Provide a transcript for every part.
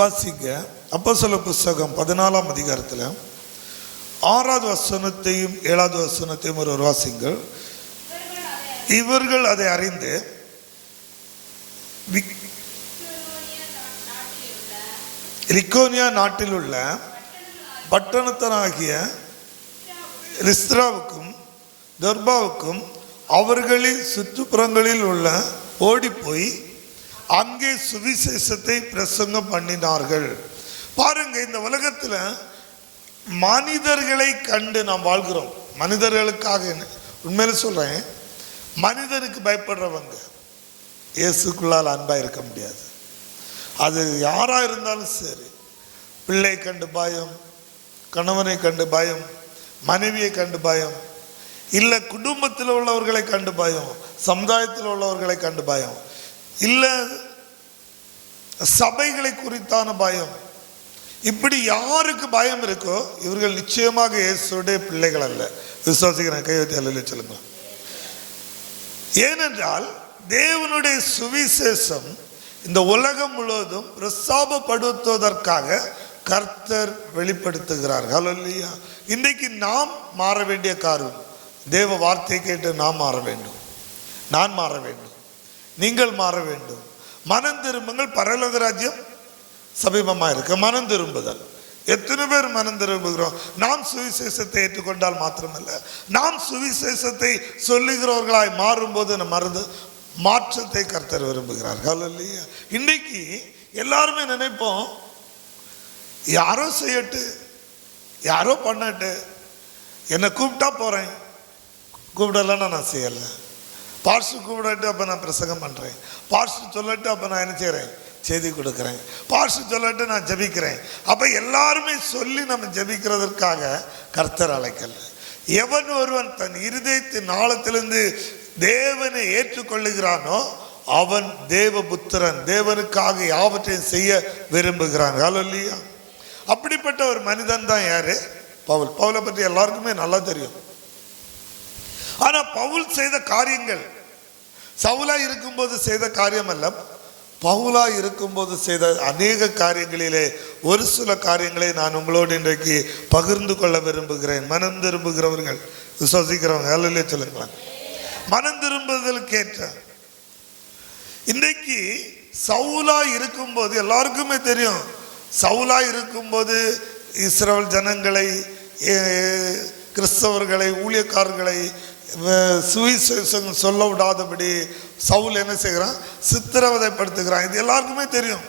வாசிக்க அப்போஸ்தலர் புஸ்தகம் 14ஆம் அதிகாரத்தில் 6வது வசனத்தையும் 7வது வசனத்தையும் ஒரு வாசிங்கள். இவர்கள் அதை அறிந்து லிக்கோனியா நாட்டில் உள்ள பட்டணத்தனாகிய லிஸ்திராவுக்கும் தெர்பாவுக்கும் அவர்களின் சுற்றுப்புறங்களில் உள்ள ஓடிப்போய் அங்கே சுவிசேஷத்தை பிரசங்கம் பண்ணினார்கள். பாருங்க, இந்த உலகத்தில் மனிதர்களை கண்டு நாம் வாழ்கிறோம். மனிதர்களுக்காக உண்மையில சொல்றேன், மனிதனுக்கு பயப்படுறவங்க இயேசுக்குள்ளால் அன்பா இருக்க முடியாது. அது யாரா இருந்தாலும் சரி, பிள்ளை கண்டு பயம், கணவனை கண்டு பயம், மனைவியை கண்டு பயம், இல்லை குடும்பத்தில் உள்ளவர்களை கண்டு பயம், சமுதாயத்தில் உள்ளவர்களை கண்டு பயம், இல்லை சபைகளை குறித்தான பயம், இப்படி யாருக்கு பயம் இருக்கோ இவர்கள் நிச்சயமாக இயேசுடைய பிள்ளைகள் அல்ல. விசுவாசிக்கிறேன், கையெழுத்தி அல்ல சொல்லுங்க. ஏனென்றால் தேவனுடைய சுவிசேஷம் இந்த உலகம் முழுவதும் பிரஸ்தாபப்படுத்துவதற்காக கர்த்தர் வெளிப்படுத்துகிறார். ஹல்லேலூயா. இன்றைக்கு நாம் மாற வேண்டிய காரியம், தேவ வார்த்தை கேட்டு நாம் மாற வேண்டும், நான் மாற வேண்டும், நீங்கள் மாற வேண்டும். மனம் திரும்புங்கள், பரலோக ராஜ்யம் சமீபமாக இருக்க. மனம் திரும்புதல். எத்தனை பேர் மனம் திரும்புகிறோம்? நாம் சுவிசேஷத்தை ஏற்றுக்கொண்டால் மாத்திரமல்ல, நாம் சுவிசேஷத்தை சொல்லுகிறவர்களாய் மாறும்போது மருந்து மாற்றத்தை கர்த்தர் விரும்புகிறார். ஹல்லேலூயா. இன்னைக்கு எல்லாருமே நினைப்போம், யாரோ செய்யட்டு, யாரோ பண்ணட்டு, என்னை கூப்பிட்டா போறேன், கூப்பிடலன்னா நான் செய்யலை. பாஸ்டர் கூப்பிடட்டு, அப்போ நான் பிரசங்கம் பண்ணுறேன். பாஸ்டர் சொல்லட்டு, அப்போ நான் என்ன செய்கிறேன்? செய்தி கொடுக்குறேன். பாஸ்டர் சொல்லட்டு, நான் ஜபிக்கிறேன். அப்போ எல்லாருமே சொல்லி நம்ம ஜபிக்கிறதற்காக கர்த்தர் அழைக்கல. எவன் ஒருவன் தன் இருதயத்தின் ஆழத்திலிருந்து தேவனை ஏற்றுக்கொள்ளுகிறானோ அவன் தேவபுத்திரன், தேவனுக்காக யாவற்றையும் செய்ய விரும்புகிறான். ஹல்லேலூயா. அப்படிப்பட்ட ஒரு மனிதன் தான் யாரு? பவுல். பவுலை பற்றி எல்லாருக்குமே நல்லா தெரியும். ஆனா பவுல் செய்த காரியங்கள் சவுலா இருக்கும்போது செய்த காரியம் அல்ல, பவுலா இருக்கும்போது செய்த அநேக காரியங்களிலே ஒரு சில காரியங்களை நான் உங்களோடு இன்றைக்கு பகிர்ந்து கொள்ள விரும்புகிறேன். மனம் திரும்புகிறவர்கள், விசுவாசிக்கிறவங்க ஹல்லேலூயா சொல்லுங்களேன். மனம் திரும்புதலுக்கு ஏற்ற இன்றைக்கு சவுலா இருக்கும்போது எல்லாருக்குமே தெரியும், சவுலா இருக்கும்போது இஸ்ரவேல் ஜனங்களை, கிறிஸ்தவர்களை, ஊழியக்காரர்களை சுவிசேஷம் சொல்ல விடாதபடி சவுல் என்ன செய்கிறான்? சித்திரவதைப்படுத்துகிறான். இது எல்லாருக்குமே தெரியும்.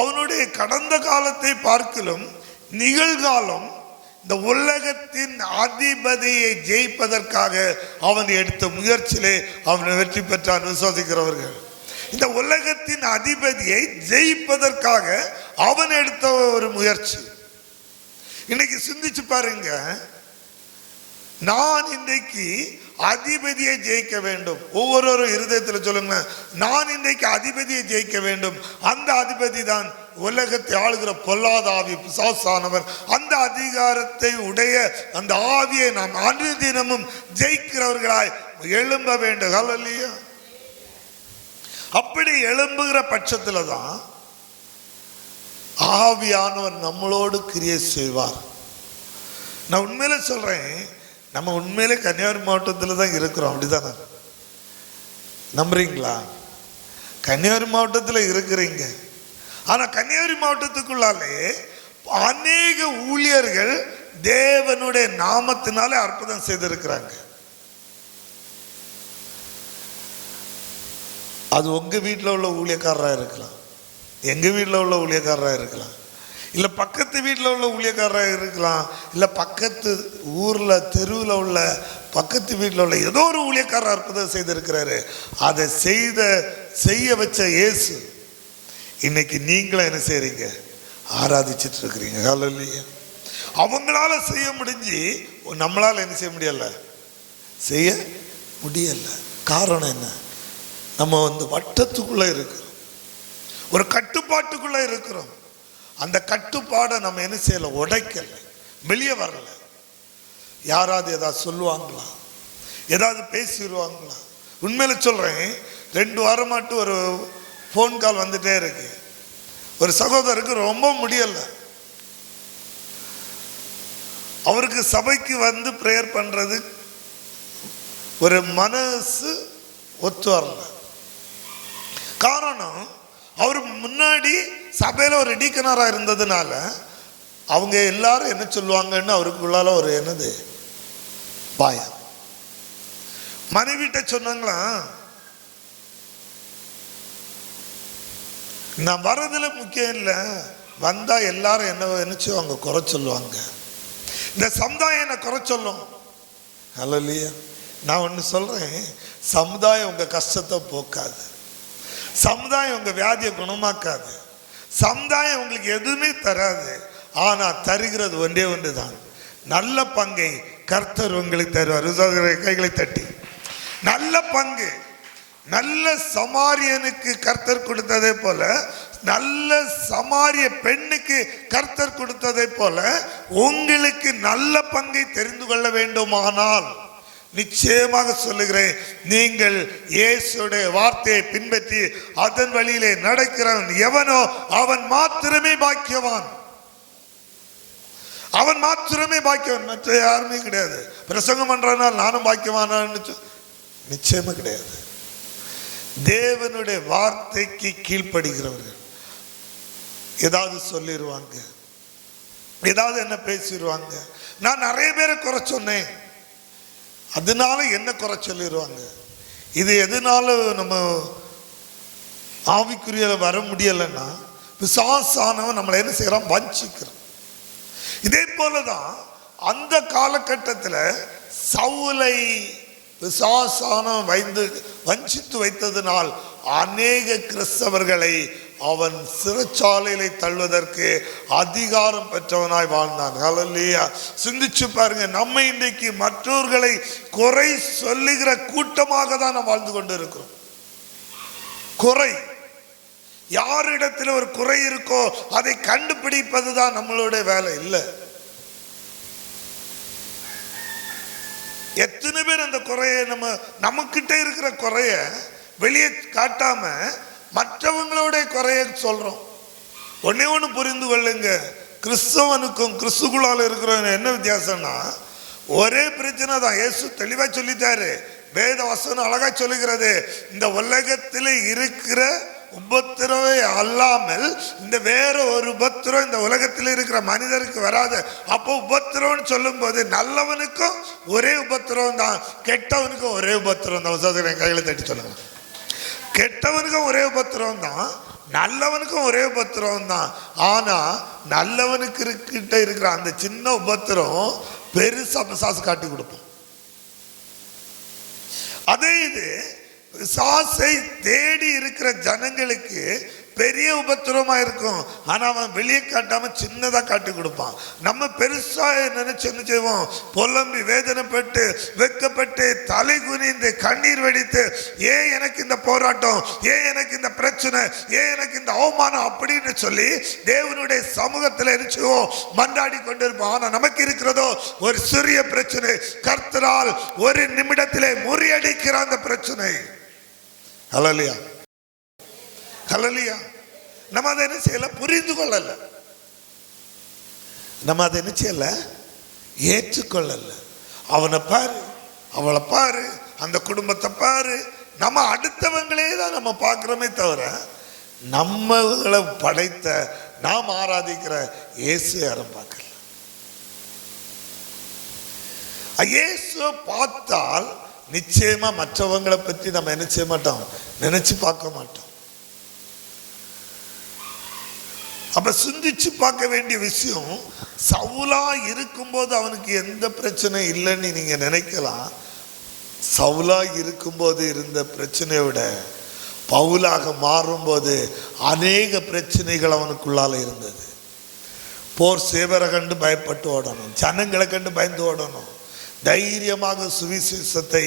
அவனுடைய கடந்த காலத்தை பார்க்கலும் நிகழ்காலம் இந்த உலகத்தின் அதிபதியை ஜெயிப்பதற்காக அவன் எடுத்த முயற்சியிலே அவன் வெற்றி பெற்றான். விசுவாசிக்கிறவர்கள், இந்த உலகத்தின் அதிபதியை ஜெயிப்பதற்காக அவன் எடுத்த ஒரு முயற்சி. இன்னைக்கு சிந்திச்சு பாருங்க, நான் இன்றைக்கு அதிபதியை ஜெயிக்க வேண்டும். ஒவ்வொரு இருதயத்தில் சொல்லுங்க, நான் இன்றைக்கு அதிபதியை ஜெயிக்க வேண்டும். அந்த அதிபதி தான் உலகத்தை ஆளுகிற பொல்லாத ஆவி, பிசாசானவர். அந்த அதிகாரத்தை உடைய அந்த ஆவியை நாம் அன்று தினமும் ஜெயிக்கிறவர்களாய் எழும்ப வேண்டும். ஹல்லேலூயா. அப்படி எழும்புகிற பட்சத்துல தான் ஆவியானவர் நம்மளோடு கிரியை செய்வார். நான் உண்மையில சொல்றேன், நம்ம உண்மையிலே கன்னியாகுமரி மாவட்டத்தில் தான் இருக்கிறோம். அப்படிதானே? நம்புறீங்களா? கன்னியாகுமரி மாவட்டத்தில் இருக்கிறீங்க. ஆனால் கன்னியாகுமரி மாவட்டத்துக்குள்ளாலே அநேக ஊழியர்கள் தேவனுடைய நாமத்தினாலே அற்புதம் செய்திருக்கிறாங்க. அது உங்க வீட்டில் உள்ள ஊழியக்காரராக இருக்கலாம், எங்க வீட்டில் உள்ள ஊழியக்காரராக இருக்கலாம், இல்லை பக்கத்து வீட்டில் உள்ள ஊழியக்காரராக இருக்கலாம், இல்லை பக்கத்து ஊரில் தெருவில் உள்ள பக்கத்து வீட்டில் உள்ள ஏதோ ஒரு ஊழியக்காரர் அற்புதம் செய்திருக்கிறாரு. அதை செய்ய வச்ச இயேசு இன்னைக்கு நீங்களும் என்ன செய்றீங்க? ஆராதிச்சிட்டு இருக்கிறீங்க. ஹல்லேலூயா. அவங்களால செய்ய முடிஞ்சு நம்மளால என்ன செய்ய முடியல? செய்ய முடியல. காரணம் என்ன? நம்ம வட்டத்துக்குள்ள இருக்கிறோம், ஒரு கட்டுப்பாட்டுக்குள்ள இருக்கிறோம். அந்த கட்டுப்பாடை நம்ம என்ன செய்யல? உடைக்கல, வெளியே வரல. யாராவது ஏதாவது சொல்லுவாங்களா? ஏதாவது பேசிடுவாங்களா? உண்மையில சொல்றேன், 2 வாரமாட்டு ஒரு ஃபோன் கால் வந்துட்டே இருக்கு. ஒரு சகோதரருக்கு ரொம்ப முடியல, அவருக்கு சபைக்கு வந்து பிரேயர் பண்றது ஒரு மனசு ஒத்து வரல. காரணம், அவர் முன்னாடி சபையில ஒரு டீக்கனரா இருந்ததுனால அவங்க எல்லாரும் என்ன சொல்லுவாங்கன்னு அவருக்குள்ளால ஒரு என்னது பயம். மனைவிட்ட சொன்னாங்களா, நான் வர்றதுல முக்கியம் இல்லை, வந்தா எல்லாரும் என்ன நினைச்சுவாங்க, குறை சொல்லுவாங்க, இந்த சமுதாயம் என்ன குறை சொல்லும். அல்லையா? நான் ஒன்று சொல்றேன், சமுதாயம் உங்க கஷ்டத்தை போக்காது, சமுதாயம் உங்க வியாதியை குணமாக்காது, சமுதாயம் உங்களுக்கு எதுவுமே தராது. ஆனா தருகிறது ஒன்றே ஒன்று தான், நல்ல பங்கை கர்த்தர் உங்களுக்கு தருவார். கைகளை தட்டி நல்ல பங்கு. நல்ல சமாரியனுக்கு கர்த்தர் கொடுத்ததே போல, நல்ல சமாரிய பெண்ணுக்கு கர்த்தர் கொடுத்ததை போல உங்களுக்கு நல்ல பங்கை தெரிந்து கொள்ள வேண்டுமானால் நிச்சயமாக சொல்லுகிறேன், நீங்கள் இயேசுடைய வார்த்தையை பின்பற்றி அதன் வழியிலே நடக்கிறவன் எவனோ அவன் மாத்திரமே பாக்கியவான். அவன் மாத்திரமே பாக்கியவான், மற்ற யாருமே கிடையாது. பிரசங்கம் பண்றதுனால நானும் பாக்கியவானான்னு நிச்சயமா கிடையாது. தேவனுடைய வார்த்தைக்கு கீழ்ப்படுகிறவர்கள் ஏதாவது சொல்லிடுவாங்க, ஏதாவது என்ன பேசிடுவாங்க. நான் நிறைய பேரை குறை சொன்னேன், அதனால என்ன குறை சொல்லிடுவாங்க. இது எதனால நம்ம ஆவிக்குரிய வர முடியலைன்னா, பிசாசானவன் நம்மளை என்ன செய்யறான், வஞ்சிக்கிறான். இதே போலதான் அந்த காலகட்டத்தில் சவுலை பிசாசானவன் வஞ்சித்து வைத்ததினால் அநேக கிறிஸ்தவர்களை அவன் சிறைச்சாலையில தள்ளுவதற்கு அதிகாரம் பெற்றவனாய் வாழ்ந்தான். ஹல்லேலூயா. சிந்திச்சு பாருங்க, நம்ம இன்றைக்கு மற்றவர்களை குறை சொல்லுகிற கூட்டமாக தான் நாம் வாழ்ந்து கொண்டு இருக்கிறோம். குறை, யாரிடத்தில் ஒரு குறை இருக்கோ அதை கண்டுபிடிப்பதுதான் நம்மளுடைய வேலை இல்லை. எத்தனை பேர் அந்த குறைய நம்மகிட்ட இருக்கிற குறைய வெளியே காட்டாம மற்றவங்களுடைய குறைய சொல்றோம். ஒன்னே ஒன்று புரிந்து கொள்ளுங்க, கிறிஸ்தவனுக்கும் கிறிஸ்துக்குள்ளால இருக்கிறவன் என்ன வித்தியாசம்னா ஒரே பிரச்சனை தான். இயேசு தெளிவா சொல்லிட்டாரு, வேத வசனம் அழகா சொல்லுகிறது, இந்த உலகத்தில் இருக்கிற உபத்திரவை அல்லாமல் இந்த வேற ஒரு உபத்திரம் இந்த உலகத்தில் இருக்கிற மனிதருக்கு வராது. அப்போ உபத்திரம்னு சொல்லும் போது நல்லவனுக்கும் ஒரே உபத்திரம் தான், கெட்டவனுக்கும் ஒரே உபத்திரம் தான். கையில தட்டி சொல்லுங்க, கெட்டவனுக்கும் ஒரே உபத்திரம் தான், நல்லவனுக்கும் ஒரே உபத்திரம் தான். ஆனா நல்லவனுக்கு கிட்ட இருக்கிற அந்த சின்ன உபத்திரம் பெருசா பிசாசு காட்டி கொடுப்போம். அதே இது பிசாசை தேடி இருக்கிற ஜனங்களுக்கு பெரிய உபத்திரமா இருக்கும், ஆனா அவன் வெளியே காட்டாம சின்னதா காட்டி கொடுப்பான். நம்ம பெருசா நினைச்சு என்ன செய்வோம், புலம்பி வேதனைப்பட்டு வெக்கப்பட்டு தலை குனிந்து கண்ணீர் வெடித்து, ஏன் எனக்கு இந்த போராட்டம், ஏன் எனக்கு இந்த பிரச்சனை, ஏன் எனக்கு இந்த அவமானம் அப்படின்னு சொல்லி தேவனுடைய சமூகத்தில் நினைச்சுவோம் மன்றாடி கொண்டிருப்போம். ஆனா நமக்கு இருக்கிறதோ ஒரு சிறிய பிரச்சனை, கர்த்தரால் ஒரு நிமிடத்திலே முறியடிக்கிற அந்த பிரச்சனை. ஹல்லேலூயா, ஹல்லேலூயா. நம்ம அதை என்ன செய்யல, புரிந்து கொள்ளல, நம்ம அதை என்ன செய்யல, ஏற்றுக்கொள்ளல. அவனை பாரு, அவளை பாரு, அந்த குடும்பத்தை பாரு, நம்ம அடுத்தவங்களே தான் நம்ம பார்க்கிறோமே தவிர நம்மளை படைத்த நாம் ஆராதிக்கிற இயேசு யாரும் பார்க்கல. இயேசு பார்த்தால் நிச்சயமா மற்றவங்களை பற்றி நம்ம என்ன செய்ய மாட்டோம், நினைச்சு பார்க்க மாட்டோம். அப்ப சிந்திச்சு பார்க்க வேண்டிய விஷயம், சவுலா இருக்கும்போது அவனுக்கு எந்த பிரச்சனை இல்லைன்னு நீங்க நினைக்கலாம். சவுலா இருக்கும்போது இருந்த பிரச்சனையை விட பவுலாக மாறும்போது அநேக பிரச்சனைகள் அவனுக்குள்ளால இருந்தது. போர் சேவரை கண்டு பயப்பட்டு ஓடணும், ஜனங்களை கண்டு பயந்து ஓடணும். தைரியமாக சுவிசேஷத்தை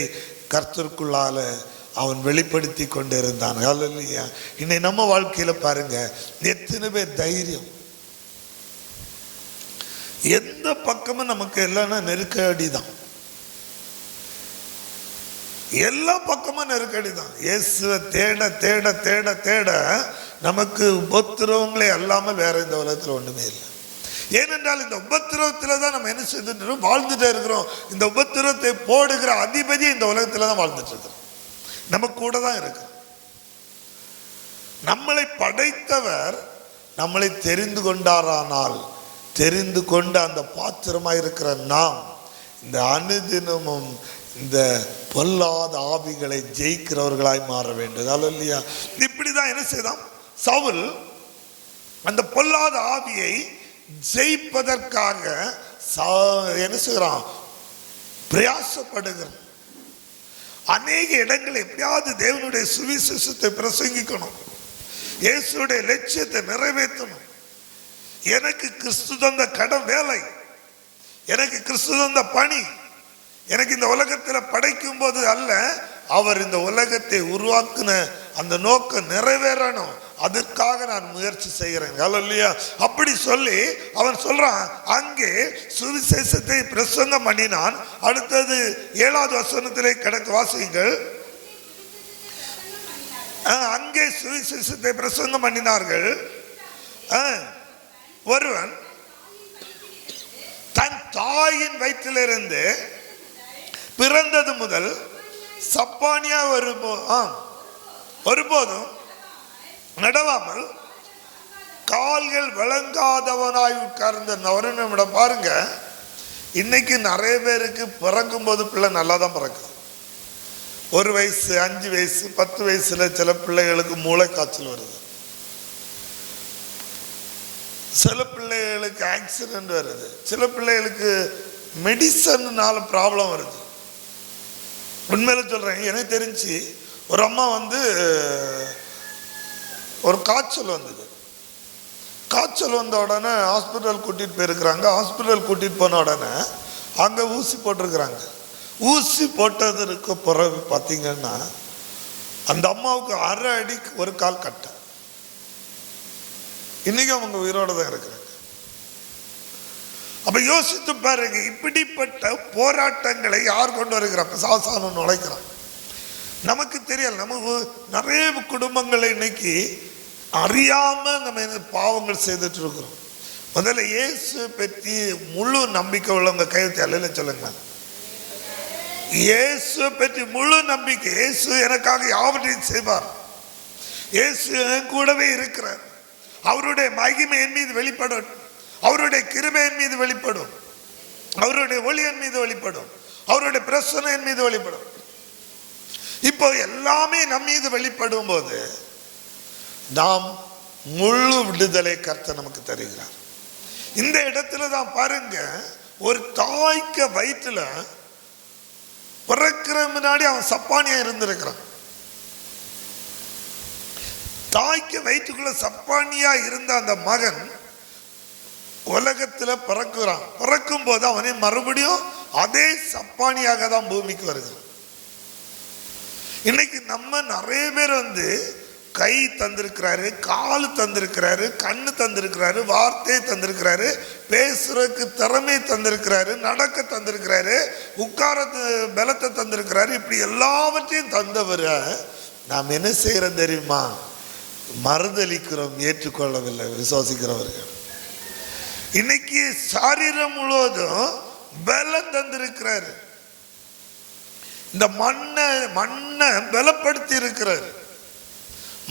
கர்த்தருக்குள்ளால அவன் வெளிப்படுத்தி கொண்டிருந்தான். ஹல்லேலூயா. இன்னைக்கு நம்ம வாழ்க்கையில பாருங்க, எத்தனை பேர் தைரியம், எந்த பக்கமும் நமக்கு எல்லாம் நெருக்கடி தான், எல்லா பக்கமும் நெருக்கடி தான். இயேசுவை தேட தேட தேட தேட நமக்கு உபத்திரவங்களே அல்லாமல் வேற இந்த உலகத்தில் ஒண்ணுமே இல்லை. ஏனென்றால் இந்த உபத்திரவத்துல தான் நம்ம என்ன செய்துட்டு வாழ்ந்துட்டே இருக்கிறோம். இந்த உபத்திரவத்தை போடுகிற அதிபதி இந்த உலகத்துல தான் வாழ்ந்துட்டு இருக்கிறோம். நம்ம கூட தான் இருக்கு. நம்மளை படைத்தவர் நம்மளை தெரிந்து கொண்டாரானால், தெரிந்து கொண்ட அந்த பாத்திரமாய் இருக்கிற நாம் இந்த அனுதினமும் இந்த பொல்லாத ஆவிகளை ஜெயிக்கிறவர்களாய் மாற வேண்டும். அல்லேலூயா. இப்படிதான் என்ன செய்தான் சவுல், அந்த பொல்லாத ஆவியை ஜெயிப்பதற்காக என்ன செய்கிறான், பிரயாசப்படுகிறான். அநேக இடங்கள் எப்படியாவது தேவனுடைய சுவிசேஷத்தை பிரசங்கிக்கணும், இயேசுடைய லட்சியத்தை நிறைவேற்றணும். எனக்கு கிறிஸ்து தந்த கடன் வேலை, எனக்கு கிறிஸ்து தந்த பணி, எனக்கு இந்த உலகத்தில் படைக்கும் போது அல்ல, அவர் இந்த உலகத்தை உருவாக்குன அந்த நோக்கம் நிறைவேறணும், அதற்காக நான் முயற்சி செய்கிறேன். அல்லேலூயா. அப்படி சொல்லி அவன் சொல்றான், அங்கே சுவிசேஷத்தை பிரசங்கம் பண்ணினான். அடுத்தது 7வது வசனத்திலே கிடக்கு வாசியுங்கள். அங்கே சுவிசேஷத்தை பிரசங்கம் பண்ணினார்கள். ஒருவன் தன் தாயின் வயிற்றிலிருந்து பிறந்தது முதல் சப்பானியா ஒருபோதும் நடவாமல் கால்கள் விளங்காதவனாய் உட்கார்ந்த நவரனிடம் பாருங்க. இன்னைக்கு நிறைய பேருக்கு பிறக்கும் போது பிள்ளை நல்லா தான் பிறக்குது. 1 வயசு, 5 வயசு, 10 வயசுல சில பிள்ளைகளுக்கு மூளை காய்ச்சல் வருது, சில பிள்ளைகளுக்கு ஆக்சிடென்ட் வருது, சில பிள்ளைகளுக்கு மெடிசன்னால ப்ராப்ளம் வருது. உண்மையில சொல்றேன், எனக்கு தெரிஞ்சு ஒரு அம்மா ஒரு காய்ச்சல் வந்தது. காய்ச்சல் வந்த உடனே ஹாஸ்பிட்டல் கூட்டிட்டு போயிருக்கிறாங்க. ஹாஸ்பிட்டல் கூட்டிட்டு போன உடனே அங்க ஊசி போட்டிருக்கிறாங்க. ஊசி போட்டதற்கு பிறகு பார்த்தீங்கன்னா அந்த அம்மாவுக்கு 1/2 அடி ஒரு கால் கட்ட. இன்னைக்கு அவங்க உயிரோட தான் இருக்கிறாங்க. அப்ப யோசித்து பாருங்க, இப்படிப்பட்ட போராட்டங்களை யார் கொண்டு வருகிறார்? பிசாசானவன் நுழைக்கிறான். நமக்கு தெரியல. நமக்கு நிறைய குடும்பங்களை இன்னைக்கு அறியாம நம்ம பாவங்கள் செய்துட்டு இருக்கிறோம். முதல்ல இயேசு பற்றி முழு நம்பிக்கை உள்ளவங்க கையெழுத்து அல்ல சொல்லுங்க. இயேசு பற்றி முழு நம்பிக்கை, இயேசு எனக்காக யாவற்றையும் செய்வார், இயேசு என் கூடவே இருக்கிறார், அவருடைய மகிமை என் மீது வெளிப்படும், அவருடைய கிருபை என் மீது வெளிப்படும், அவருடைய ஒளி என் மீது வெளிப்படும், அவருடைய பிரசன்னம் என் மீது வெளிப்படும். இப்போ எல்லாமே நம் மீது வெளிப்படும் போது நாம் முழு விடுதலை கர்த்தர் நமக்கு தருகிறார். இந்த இடத்துல தான் பாருங்க, ஒரு தாய்க்கு வயிற்றுல பிறக்கிற முன்னாடி அவன் சப்பானியா இருந்திருக்கிறான். தாய்க்கு வயிற்றுக்குள்ள சப்பானியா இருந்த அந்த மகன் உலகத்துல பிறக்குறான். பிறக்கும் போது அவனை மறுபடியும் அதே சப்பானியாக தான் பூமிக்கு வருகிறான். இன்னைக்கு நம்ம நிறைய பேர் கை தந்திருக்கிறாரு, கால் தந்திருக்கிறாரு, கண்ணு தந்திருக்கிறாரு, வார்த்தையை தந்திருக்கிறாரு, பேசுறதுக்கு திறமை தந்திருக்கிறாரு, நடக்க தந்திருக்கிறாரு, உட்கார பலத்தை தந்திருக்கிறாரு. இப்படி எல்லாவற்றையும் தந்தவர நாம் என்ன செய்யறோம் தெரியுமா? மறுதளிக்கிறோம், ஏற்றுக்கொள்ளவில்லை விசுவாசிக்கிறவர்கள். இன்னைக்கு சாரீரம் முழுவதும் பலம் தந்திருக்கிறாரு, இந்த மண்ணை பலப்படுத்தி இருக்கிறாரு,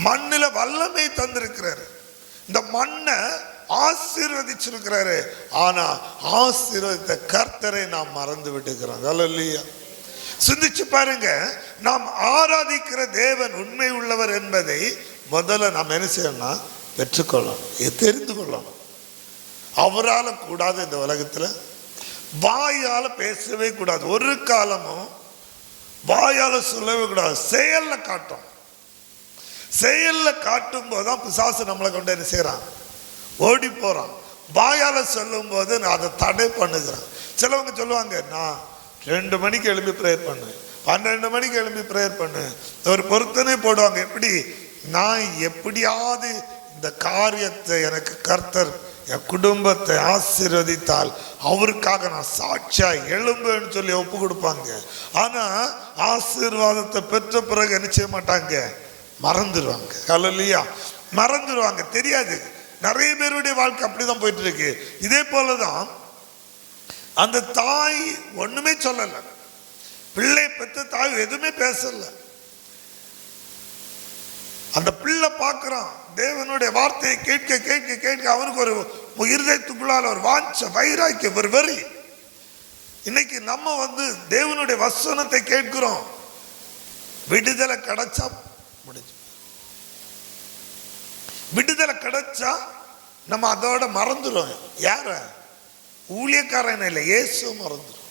மண்ணில வல்லமை தந்திருக்கிறாரு, இந்த மண்ணை ஆசீர்வதிச்சிருக்கிறாரு. ஆனா ஆசீர்வதித்த கர்த்தரை நாம் மறந்து விட்டுக்கிறோம். அல்லேலூயா. சிந்திச்சு பாருங்க, நாம் ஆராதிக்கிற தேவன் உண்மை உள்ளவர் என்பதை முதல்ல நாம் என்ன செய்யணும்னா பெற்றுக்கொள்ளணும், தெரிந்து கொள்ளணும். அவரால் கூடாது, இந்த உலகத்துல வாயால பேசவே கூடாது, ஒரு காலமும் வாயால சொல்லவே கூடாது, செயல்ல காட்டும். செயல்ல காட்டும் போதுதான் பிசாசு நம்மளை கொண்டு என்ன செய்யறான்? ஓடி போறான். வாயால சொல்லும் போது நான் அதை தடை பண்ணுகிறேன். சிலவங்க சொல்லுவாங்க, நான் 2 மணிக்கு எழும்பி ப்ரேயர் பண்ணு, 12 மணிக்கு எழும்பி ப்ரேயர் பண்ணு, ஒரு பொருத்தனை போடுவாங்க. எப்படி? நான் எப்படியாவது இந்த காரியத்தை எனக்கு கர்த்தர் என் குடும்பத்தை ஆசீர்வதித்தால் அவருக்காக நான் சாட்சியா எழும்புன்னு சொல்லி ஒப்பு கொடுப்பாங்க. ஆனா ஆசீர்வாதத்தை பெற்ற பிறகு என்ன செய்ய மாட்டாங்க? மறந்துடுவாங்க. அல்லேலூயா. மறந்துடுவாங்க, தெரியாது. நிறைய பேருடைய வாழ்க்கை அப்படிதான் போயிட்டு இருக்கு. இதே போலதான் அந்த தாய் ஒண்ணுமே சொல்லல, பிள்ளை பெற்ற தாய் எதுவுமே பேசல. அந்த பிள்ளை பார்க்கிறான், தேவனுடைய வார்த்தையை கேட்க கேட்க கேட்க அவனுக்கு ஒரு இருதயத்துக்குள்ளால ஒரு வாஞ்ச, வைராக்கியம், ஒரு வெறி. இன்னைக்கு நம்ம தேவனுடைய வசனத்தை கேட்கிறோம், விடுதலை கிடைச்சா முடிஞ்சு. விடுதலை கிடைச்சா நம்ம அதோட மறந்துடும். யார? ஊழியக்காரன் இல்லை, இயேசு மறந்துடும்.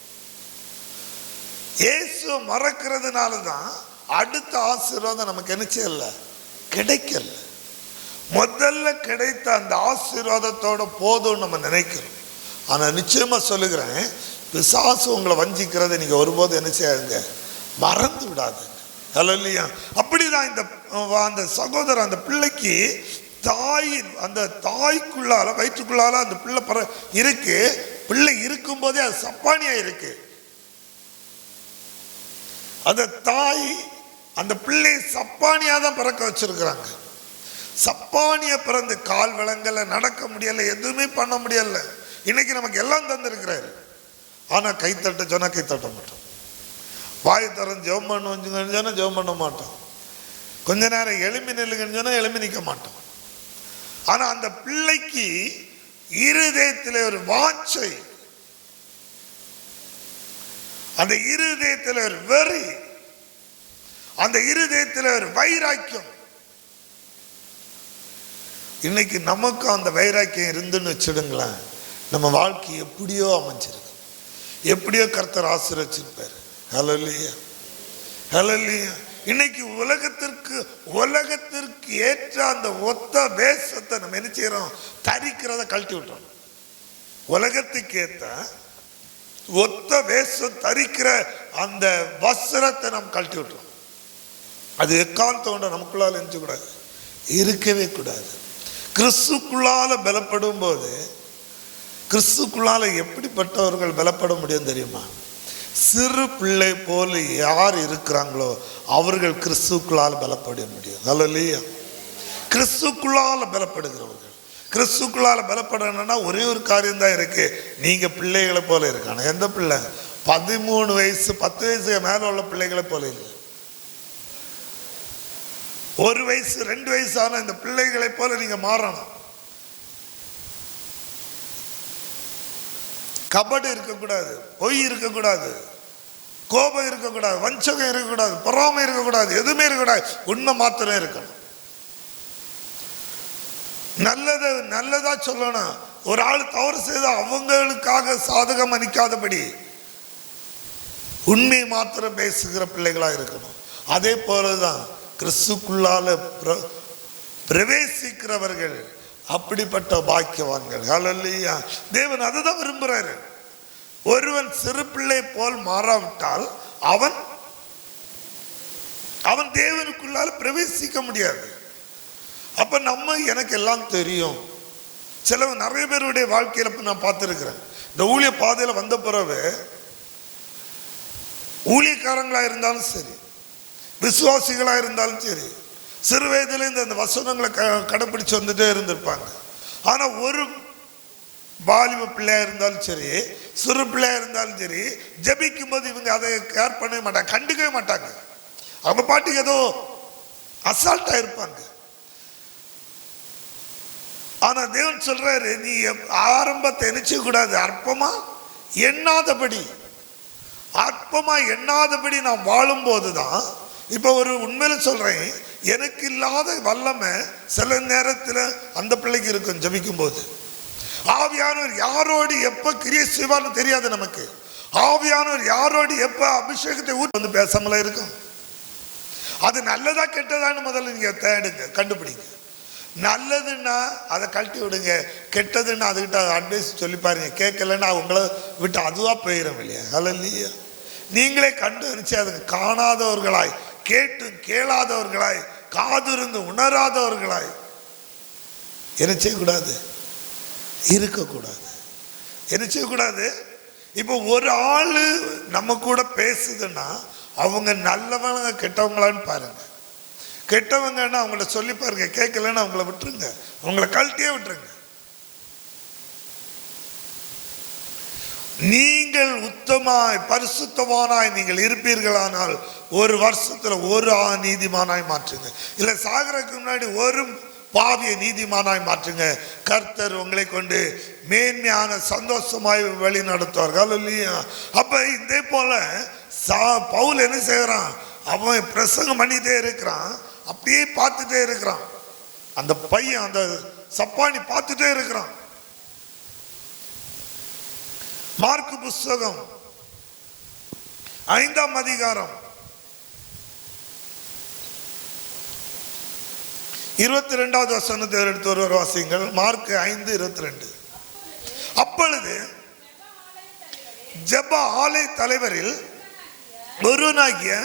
இயேசு மறக்கிறதுனாலதான் அடுத்த ஆசீர்வாதம் நமக்கு என்னச்சே இல்லை, கிடைக்கல. முதல்ல கிடைத்த அந்த ஆசீர்வாதத்தோட போதும் நம்ம நினைக்கிறோம். ஆனா நிச்சயமா சொல்லுகிறேன், பிசாசு உங்களை வஞ்சிக்கிறத நீங்க ஒருபோது என்ன செய்யாதுங்க, மறந்து விடாதுங்க. ஹல்லேலூயா. அப்படிதான் அந்த சகோதரன், அந்த பிள்ளைக்கு தாயின் அந்த தாய்க்குள்ளால, வயிற்றுக்குள்ளால அந்த பிள்ளை இருக்கு. பிள்ளை இருக்கும் போதே அது சப்பானியா இருக்கு. அந்த தாய் அந்த பிள்ளை சப்பானியா தான் பிறக்க வச்சிருக்கிறாங்க. சப்பானிய பிறந்து கால் விலங்கல, நடக்க முடியல, எதுவுமே பண்ண முடியல. இன்னைக்கு நமக்கு எல்லாம் தந்திருக்கிறாரு. ஆனா கைத்தட்ட சொன்னா கைத்தட்ட மாட்டோம், வாய் திறந்து ஜெபம் பண்ணுவோம் சொன்னா ஜெபம் பண்ண மாட்டோம், கொஞ்ச நேரம் எலும்பி நில்லுங்கன்னு சொன்னா எலும்பி நிற்க மாட்டோம். ஆனா அந்த பிள்ளைக்கு இருதயத்தில் ஒரு வாஞ்சை, அந்த இருதயத்தில் ஒரு வெறி, அந்த இருதயத்தில் ஒரு வைராக்கியம். இன்னைக்கு நமக்கு அந்த வைராக்கியம் இருந்துன்னு வச்சிடுங்களேன், நம்ம வாழ்க்கை எப்படியோ அமைஞ்சிருக்கு, எப்படியோ கர்த்தர் ஆசீர்வதிச்சிருப்பாரு. ஹல்லேலூயா, ஹல்லேலூயா. இன்னைக்கு உலகத்திற்கு ஏற்ற அந்த ஒத்த வேஷத்தை நம்ம என்ன செய்யறோம், தரிக்கிறத கழட்டி விட்டோம். உலகத்துக்கு ஏற்ற ஒத்த வேஷம் தரிக்கிற அந்த வஸ்திரத்தை நம்ம கழட்டி விட்டோம். அது எக்காலத்தோட நமக்குள்ளால நினைச்சு கூடாது, இருக்கவே கூடாது. கிறிஸ்துக்குள்ளால பலப்படும் போது, கிறிஸ்துக்குள்ளால எப்படிப்பட்டவர்கள் பலப்பட முடியும் தெரியுமா? சிறு பிள்ளை போல யார் இருக்கிறாங்களோ அவர்கள் கிறிஸ்துக்குள்ளால் பலப்பட முடியும். ஹல்லேலூயா. கிறிஸ்துக்குள்ளால பலப்படுகிறவர்கள், கிறிஸ்துக்குள்ளால பலப்படணும்னா ஒரே ஒரு காரியம் தான் இருக்கு, நீங்க பிள்ளைகளை போல இருக்கான. எந்த பிள்ளை? 13 வயசு 10 வயசுக்கு மேல உள்ள பிள்ளைகளை போல இல்லை. 1 வயசு 2 வயசான இந்த பிள்ளைகளை போல நீங்க மாறணும். கபடு இருக்கக்கூடாது, பொய் இருக்கக்கூடாது, கோபம் இருக்கக்கூடாது, வஞ்சகம் இருக்கக்கூடாது, பொறாமை இருக்கக்கூடாது, எதுவுமே இருக்கக்கூடாது. உண்மை மாத்திரம் இருக்கணும். நல்லதா சொல்லணும். ஒரு ஆள் தவறு செய்த அவங்களுக்காக சாதகம் அளிக்காதபடி உண்மை மாத்திரம் பேசுகிற பிள்ளைகளா இருக்கணும். அதே போலதான் கிறிஸ்துக்குள்ளால பிரவேசிக்கிறவர்கள் அப்படிப்பட்ட பாக்கியவான்கள். ஹல்லேலூயா. தேவன் அதுதான் விரும்புறாரு. ஒருவன் சிறு பிள்ளை போல் மாறாவிட்டால் அவன் தேவனுக்குள்ளால பிரவேசிக்க முடியாது. அப்ப எனக்கு எல்லாம் தெரியும். நிறைய பேருடைய வாழ்க்கையில நான் பார்த்திருக்கிறேன். இந்த ஊழிய பாதையில வந்த பிறகு ஊழியக்காரங்களா இருந்தாலும் சரி, விசுவாசிகளா இருந்தாலும் சரி, சிறு வயதுல இந்த வசனங்களை கடைபிடிச்சு வந்துட்டே இருந்திருப்பாங்க. ஆனா ஒரு வாலிப பிள்ளையா இருந்தாலும் சரி, சிறு பிள்ளையா இருந்தாலும் சரி, ஜெபிக்கும் போது இவங்க அதை கேர் பண்ணவே மாட்டாங்க, கண்டுக்கவே மாட்டாங்க. அவங்க பாட்டுக்கு ஏதோ அசால்ட்டா இருப்பாங்க. ஆனா தேவன் சொல்றாரு, நீ ஆரம்பத்தை நினைச்ச கூடாது, அற்பமா எண்ணாதபடி நான் வாழும் போதுதான். இப்ப ஒரு உண்மையில சொல்றேன், எனக்கு இல்லாத வல்லமை சில நேரத்தில் அந்த பிள்ளைக்கு இருக்கும். ஜபிக்கும் போது ஆவியானவர் யாரோடு எப்ப கிரியை செய்வார்னு தெரியாது நமக்கு. ஆவியானவர் யாரோடு எப்ப அபிஷேகத்தை ஊற்றி பேசாமல இருக்கும். அது நல்லதா கெட்டதான்னு முதல்ல நீங்க தேடுங்க, கண்டுபிடிங்க. நல்லதுன்னா அதை கழட்டி விடுங்க, கெட்டதுன்னா அதுகிட்ட அட்வைஸ் சொல்லி பாருங்க. கேட்கலன்னா உங்களை விட்டு அதுவா போயிடும் இல்லையா? ஹல்லேலூயா. நீங்களே கண்டு அதுக்கு காணாதவர்களாய், கேட்டு கேளாதவர்களாய், காதிருந்து உணராதவர்களாய் என்ன செய்யக்கூடாது, இருக்கக்கூடாது. என்ன செய்யக்கூடாது? இப்போ ஒரு ஆளு நம்ம கூட பேசுதுன்னா அவங்க நல்லவங்க கெட்டவங்களான்னு பாருங்க. கெட்டவங்கன்னா அவங்கள சொல்லி பாருங்க, கேட்கலன்னு அவங்கள விட்டுருங்க, அவங்கள கழட்டியே விட்டுருங்க. நீங்கள் உத்தமாய் பரிசுத்தமானாய் நீங்கள் இருப்பீர்களானால் ஒரு வருஷத்துல ஒரு நீதிமானாய் மாற்றுங்க. இல்ல சாகரக்கு முன்னாடி ஒரு பாவிய நீதிமானாய் மாற்றுங்க. கர்த்தர் உங்களை கொண்டு மேன்மையான சந்தோஷமாய் வழி நடத்துவார்கள் இல்லையா? அப்ப இதே போல பவுல் என்ன செய்யறான், அவன் பிரசங்கம் பண்ணிட்டே இருக்கிறான், அப்படியே பார்த்துட்டே இருக்கிறான். அந்த பையன் அந்த சப்பானி பார்த்துட்டே இருக்கிறான். மார்க்கு புஸ்தகம் 5ஆம் அதிகாரம் 22வது வசனத்தை எடுத்து ஒருவர் வாசியுங்கள். மார்க் 5:22. அப்பொழுது ஜெப ஆலய தலைவரில் ஒருவனாகிய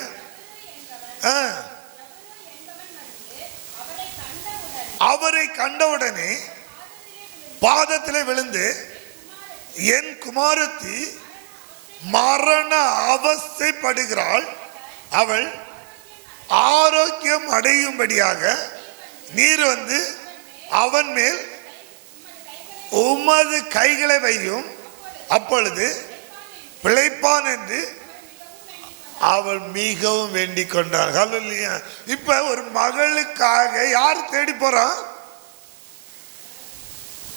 அவரை கண்டவுடனே பாதத்திலே விழுந்து, என் குமாரத்தி மரண அவஸ்தைப்படுகிறாள், அவள் ஆரோக்கியம் அடையும்படியாக நீர் வந்து அவன் மேல் உமது கைகளை வையும், அப்பொழுது பிழைப்பான் என்று அவள் மிகவும் வேண்டிக் கொண்டார். ஹல்லேலூயா. இப்ப ஒரு மகளுக்காக யார் தேடி போறான்?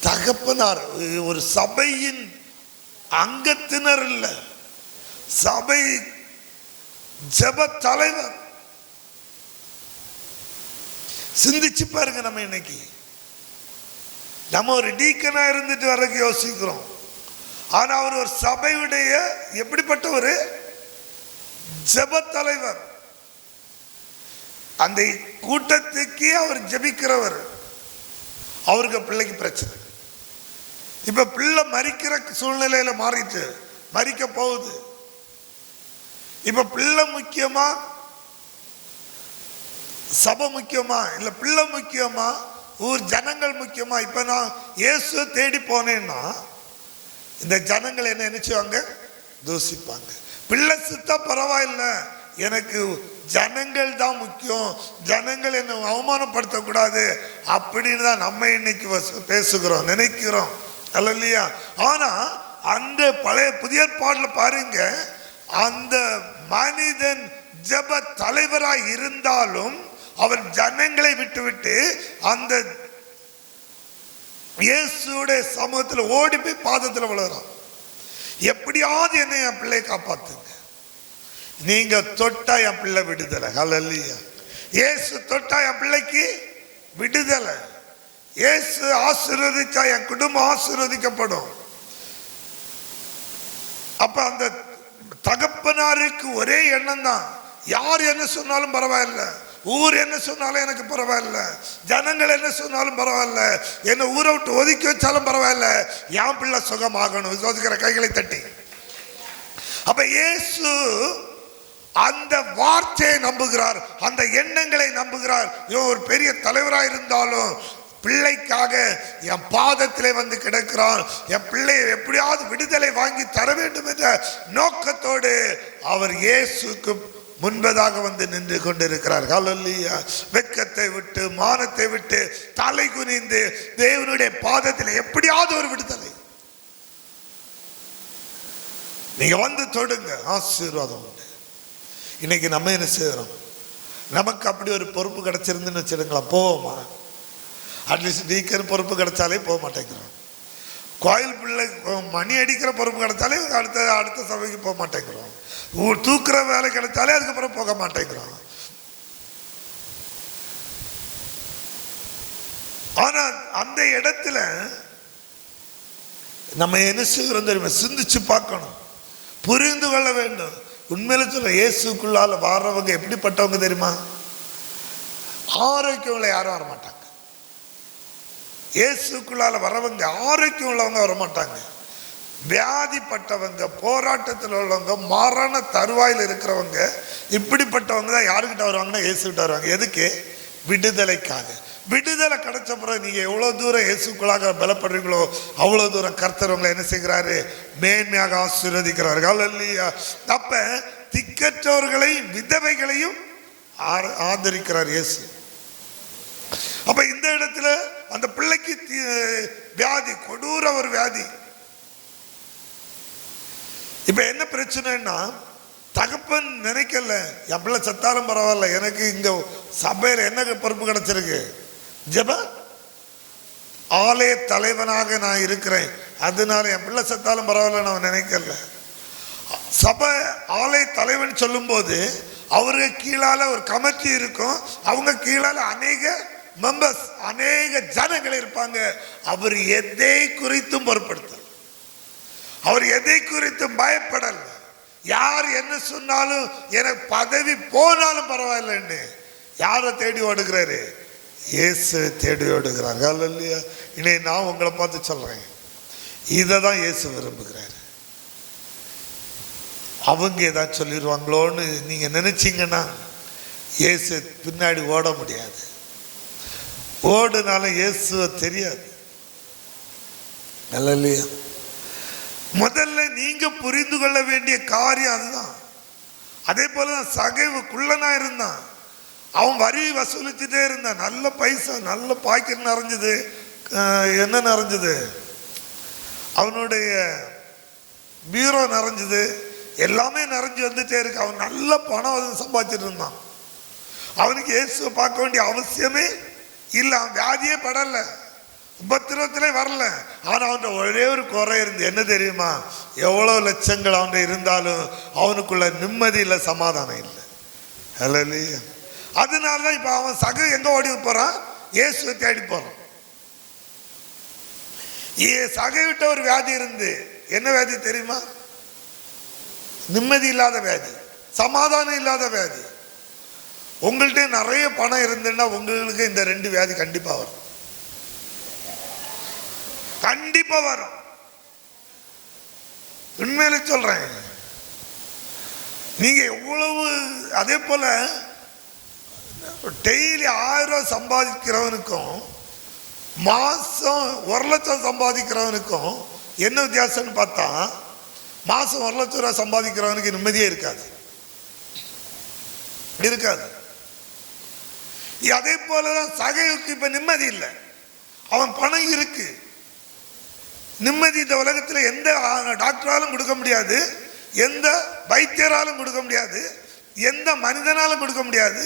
தகப்பனார். ஒரு சபையின் அங்கத்தினர் இல்ல, சபை ஜெப தலைவர். சிந்திச்சு பாருங்க. நம்ம இன்னைக்கு நம்ம ஒரு டீக்கனா இருந்துட்டு வர்றதுக்கு யோசிக்கிறோம். ஆனா அவர் ஒரு சபையுடைய எப்படிப்பட்ட ஒரு ஜெப தலைவர். அந்த கூட்டத்துக்கு அவர் ஜெபிக்கிறவர். அவருக்கு பிள்ளைக்கு பிரச்சனை. இப்ப பிள்ளை மரிக்கிற சூழ்நிலையில மாறிட்டு மரிக்க போகுது. இப்ப பிள்ளை முக்கியமா, சபை முக்கியமா, இல்ல பிள்ளை முக்கியமா, ஊர் ஜனங்கள் முக்கியமா? இப்ப நான் இயேசு தேடி போனேன்னா இந்த ஜனங்கள் என்ன நினைச்சுவாங்க? தூசிப்பாங்க. பிள்ளை சித்தா பரவாயில்ல, எனக்கு ஜனங்கள் தான் முக்கியம், ஜனங்கள் என்ன அவமானப்படுத்தக்கூடாது அப்படின்னு தான் நம்ம இன்னைக்கு பேசுகிறோம், நினைக்கிறோம். அல்லையா? ஆனா அந்த பழைய புதிய ஏற்பாடுல பாருங்க, அந்த மனிதன் ஜெப தலைவராய் இருந்தாலும் அவர் ஜனங்களை விட்டுவிட்டு அந்த இயேசுடைய சமூகத்தில் ஓடி போய் பாதத்தில் விழுறான். எப்படியாவது என்னை என் பிள்ளை காப்பாத்துங்க, நீங்க தொட்டா என் பிள்ளை விடுதலை. ஹல்லேலூயா. இயேசு தொட்டா என் பிள்ளைக்கு விடுதலை. இயேசு ஆசீர்வதிச்சா என் குடும்பம் ஆசீர்வதிக்கப்படும். அப்ப அந்த தகப்பனாருக்கு ஒரே எண்ணம் தான், யார் என்ன சொன்னாலும் பரவாயில்ல, ஊர் என்ன சொன்னாலும் எனக்கு பரவாயில்ல, ஜனங்கள் என்ன சொன்னாலும் பரவாயில்ல, என்ன ஊரை விட்டு ஒதுக்கி வச்சாலும் பரவாயில்ல, என் பிள்ளை சுகமாகணும். விசுவாசிக்கிற கைகளை தட்டி. அப்ப இயேசு அந்த வார்த்தையை நம்புகிறார், அந்த எண்ணங்களை நம்புகிறார். இவன் ஒரு பெரிய தலைவராக இருந்தாலும் பிள்ளைக்காக என் பாதத்திலே வந்து கிடக்கிறான், என் பிள்ளையை எப்படியாவது விடுதலை வாங்கி தர வேண்டும் என்ற நோக்கத்தோடு அவர் இயேசுக்கு முன்பதாக வந்து நின்று கொண்டிருக்கிறார். ஹல்லேலூயா. வெட்கத்தை விட்டு மானத்தை விட்டு தலை குனிந்து தேவனுடைய பாதத்தில் எப்படியாவது ஒரு விடுதலை. நீங்க வந்து தொடுங்க, ஆசீர்வாதம் உண்டு. இன்னைக்கு நம்ம என்ன செய்யறோம்? நமக்கு அப்படி ஒரு பொறுப்பு கிடைச்சிருந்துன்னு வச்சிருங்களா, போவோமா? அட்லீஸ்ட் டீக்கர் பொறுப்பு கிடைச்சாலே போக மாட்டேங்கிறோம். கோயில் பிள்ளை மணி அடிக்கிற பொறுப்பு கிடைச்சாலே அடுத்த சபைக்கு போக மாட்டேங்கிறோம். தூக்குற வேலை கிடைச்சாலே அதுக்கப்புறம் போக மாட்டேங்கிறோம். ஆனா அந்த இடத்துல நம்ம என்ன செய்கிறோம் தெரியுமா? சிந்திச்சு பார்க்கணும், புரிந்து கொள்ள வேண்டும். உண்மையில சொல்ல, இயேசுக்குள்ளால வர்றவங்க எப்படிப்பட்டவங்க தெரியுமா? ஆரோக்கியம் யாரும் வரமாட்டாங்க. இயேசுக்குள்ளால வரவங்க ஆரோக்கியம் உள்ளவங்க வரமாட்டாங்க. வியாதிப்பட்டவங்க, போராட்டத்தில் உள்ளவங்க, மரண தருவாயில் இருக்கிறவங்க, இப்படிப்பட்டவங்க தான் யாருக்கிட்ட வருவாங்கன்னா இயேசுக்கிட்ட வருவாங்க. எதுக்கு? விடுதலைக்காக. விடுதலை கிடைச்ச பிறகு நீங்க எவ்வளவு தூரம் இயேசுக்குள்ளாக பலப்படுறீங்களோ அவ்வளவு தூரம் கர்த்தர் உங்களை என்ன செய்கிறாரு? மேன்மையாக ஆசீர்வதிக்கிறார்கள். அல்லேலூயா. அப்ப திக்கற்றவர்களையும் விதவைகளையும் ஆதரிக்கிறார் இயேசு. அப்ப இந்த இடத்துல அந்த பிள்ளைக்கு வியாதி, கொடூர ஒரு வியாதி. இப்ப என்ன பிரச்சனைன்னா, தகப்பன் நினைக்கல என் பிள்ளை செத்தாலும் பரவாயில்ல, எனக்கு இங்க சபையில் என்ன பொறுப்பு கிடைச்சிருக்கு, ஜெப ஆலய தலைவனாக நான் இருக்கிறேன், அதனால என் பிள்ளை செத்தாலும் பரவாயில்ல நான் நினைக்கல. சபை ஆலய தலைவன் சொல்லும் போது அவருக்கு கீழால ஒரு கமிட்டி இருக்கும், அவங்க கீழால அநேக மெம்பர்ஸ், அநேக ஜனங்கள் இருப்பாங்க. அவர் எதை குறித்தும் பொறுப்படுத்த, அவர் எதை குறித்தும் பயப்படல. யார் என்ன சொன்னாலும் எனக்கு பதவி போனாலும் பரவாயில்லைன்னு யாரை தேடி ஓடுகிறாரு? இயேசு தேடி ஓடுகிறாங்க. அல்லேலூயா. இன்னைக்கு நான் உங்களை பார்த்து சொல்றேன், இதை தான் இயேசு விரும்புகிறாரு. அவங்க ஏதாவது சொல்லிடுவாங்களோன்னு நீங்க நினைச்சீங்கன்னா இயேசு பின்னாடி ஓட முடியாது. ஓடுனாலும் இயேசுவை தெரியாது. அல்லேலூயா. முதல்ல நீங்க புரிந்து கொள்ள வேண்டிய காரியம் அதுதான். அதே போல சகைவு குள்ளனா இருந்தான், அவன் வரி வசூலிச்சுட்டே இருந்தான். நல்ல பைசா, நல்ல பாக்கெட் நிறைஞ்சது. என்ன நிறைஞ்சது? அவனுடைய பீரோ நிறைஞ்சது, எல்லாமே நிறைஞ்சு வந்துட்டே இருக்கு. அவன் நல்ல பணம் சம்பாதிச்சுட்டு இருந்தான். அவனுக்கு இயேசுவை பார்க்க வேண்டிய அவசியமே இல்லை. அவன் வியாதியே படல, உபத்திரத்திலே வரல. ஆனால் அவன் ஒரே ஒரு குறை இருந்து, என்ன தெரியுமா? எவ்வளவு லட்சங்கள் அவன் இருந்தாலும் அவனுக்குள்ள நிம்மதி இல்லை, சமாதானம் இல்லை. அல்லேலூயா. அதனாலதான் இப்ப அவன் சகை எங்க ஓடி போறான்? இயேசுவை தேடி போறான். சகை விட்ட ஒரு வியாதி இருந்து, என்ன வியாதி தெரியுமா? நிம்மதி இல்லாத வியாதி, சமாதானம் இல்லாத வியாதி. உங்கள்கிட்ட நிறைய பணம் இருந்துன்னா உங்களுக்கு இந்த ரெண்டு வியாதி கண்டிப்பா வரும், கண்டிப்பா வரும். உண்மையில சொல்றேன். நீங்க எவ்வளவு, அதே போல டெய்லி 1000 ரூபாய் சம்பாதிக்கிறவனுக்கும் மாசம் 1 லட்சம் சம்பாதிக்கிறவனுக்கும் என்ன வித்தியாசம்னு பார்த்தா, மாசம் 1 லட்சம் ரூபாய் சம்பாதிக்கிறவனுக்கு நிம்மதியே இருக்காது. அதே போலதான் சகைவுக்கு இப்ப நிம்மதி இல்லை. அவன் பணம் இருக்கு, நிம்மதி இந்த உலகத்தில் எந்த டாக்டராலும் கொடுக்க முடியாது, எந்த வைத்தியராலும் கொடுக்க முடியாது, எந்த மனிதனாலும் கொடுக்க முடியாது,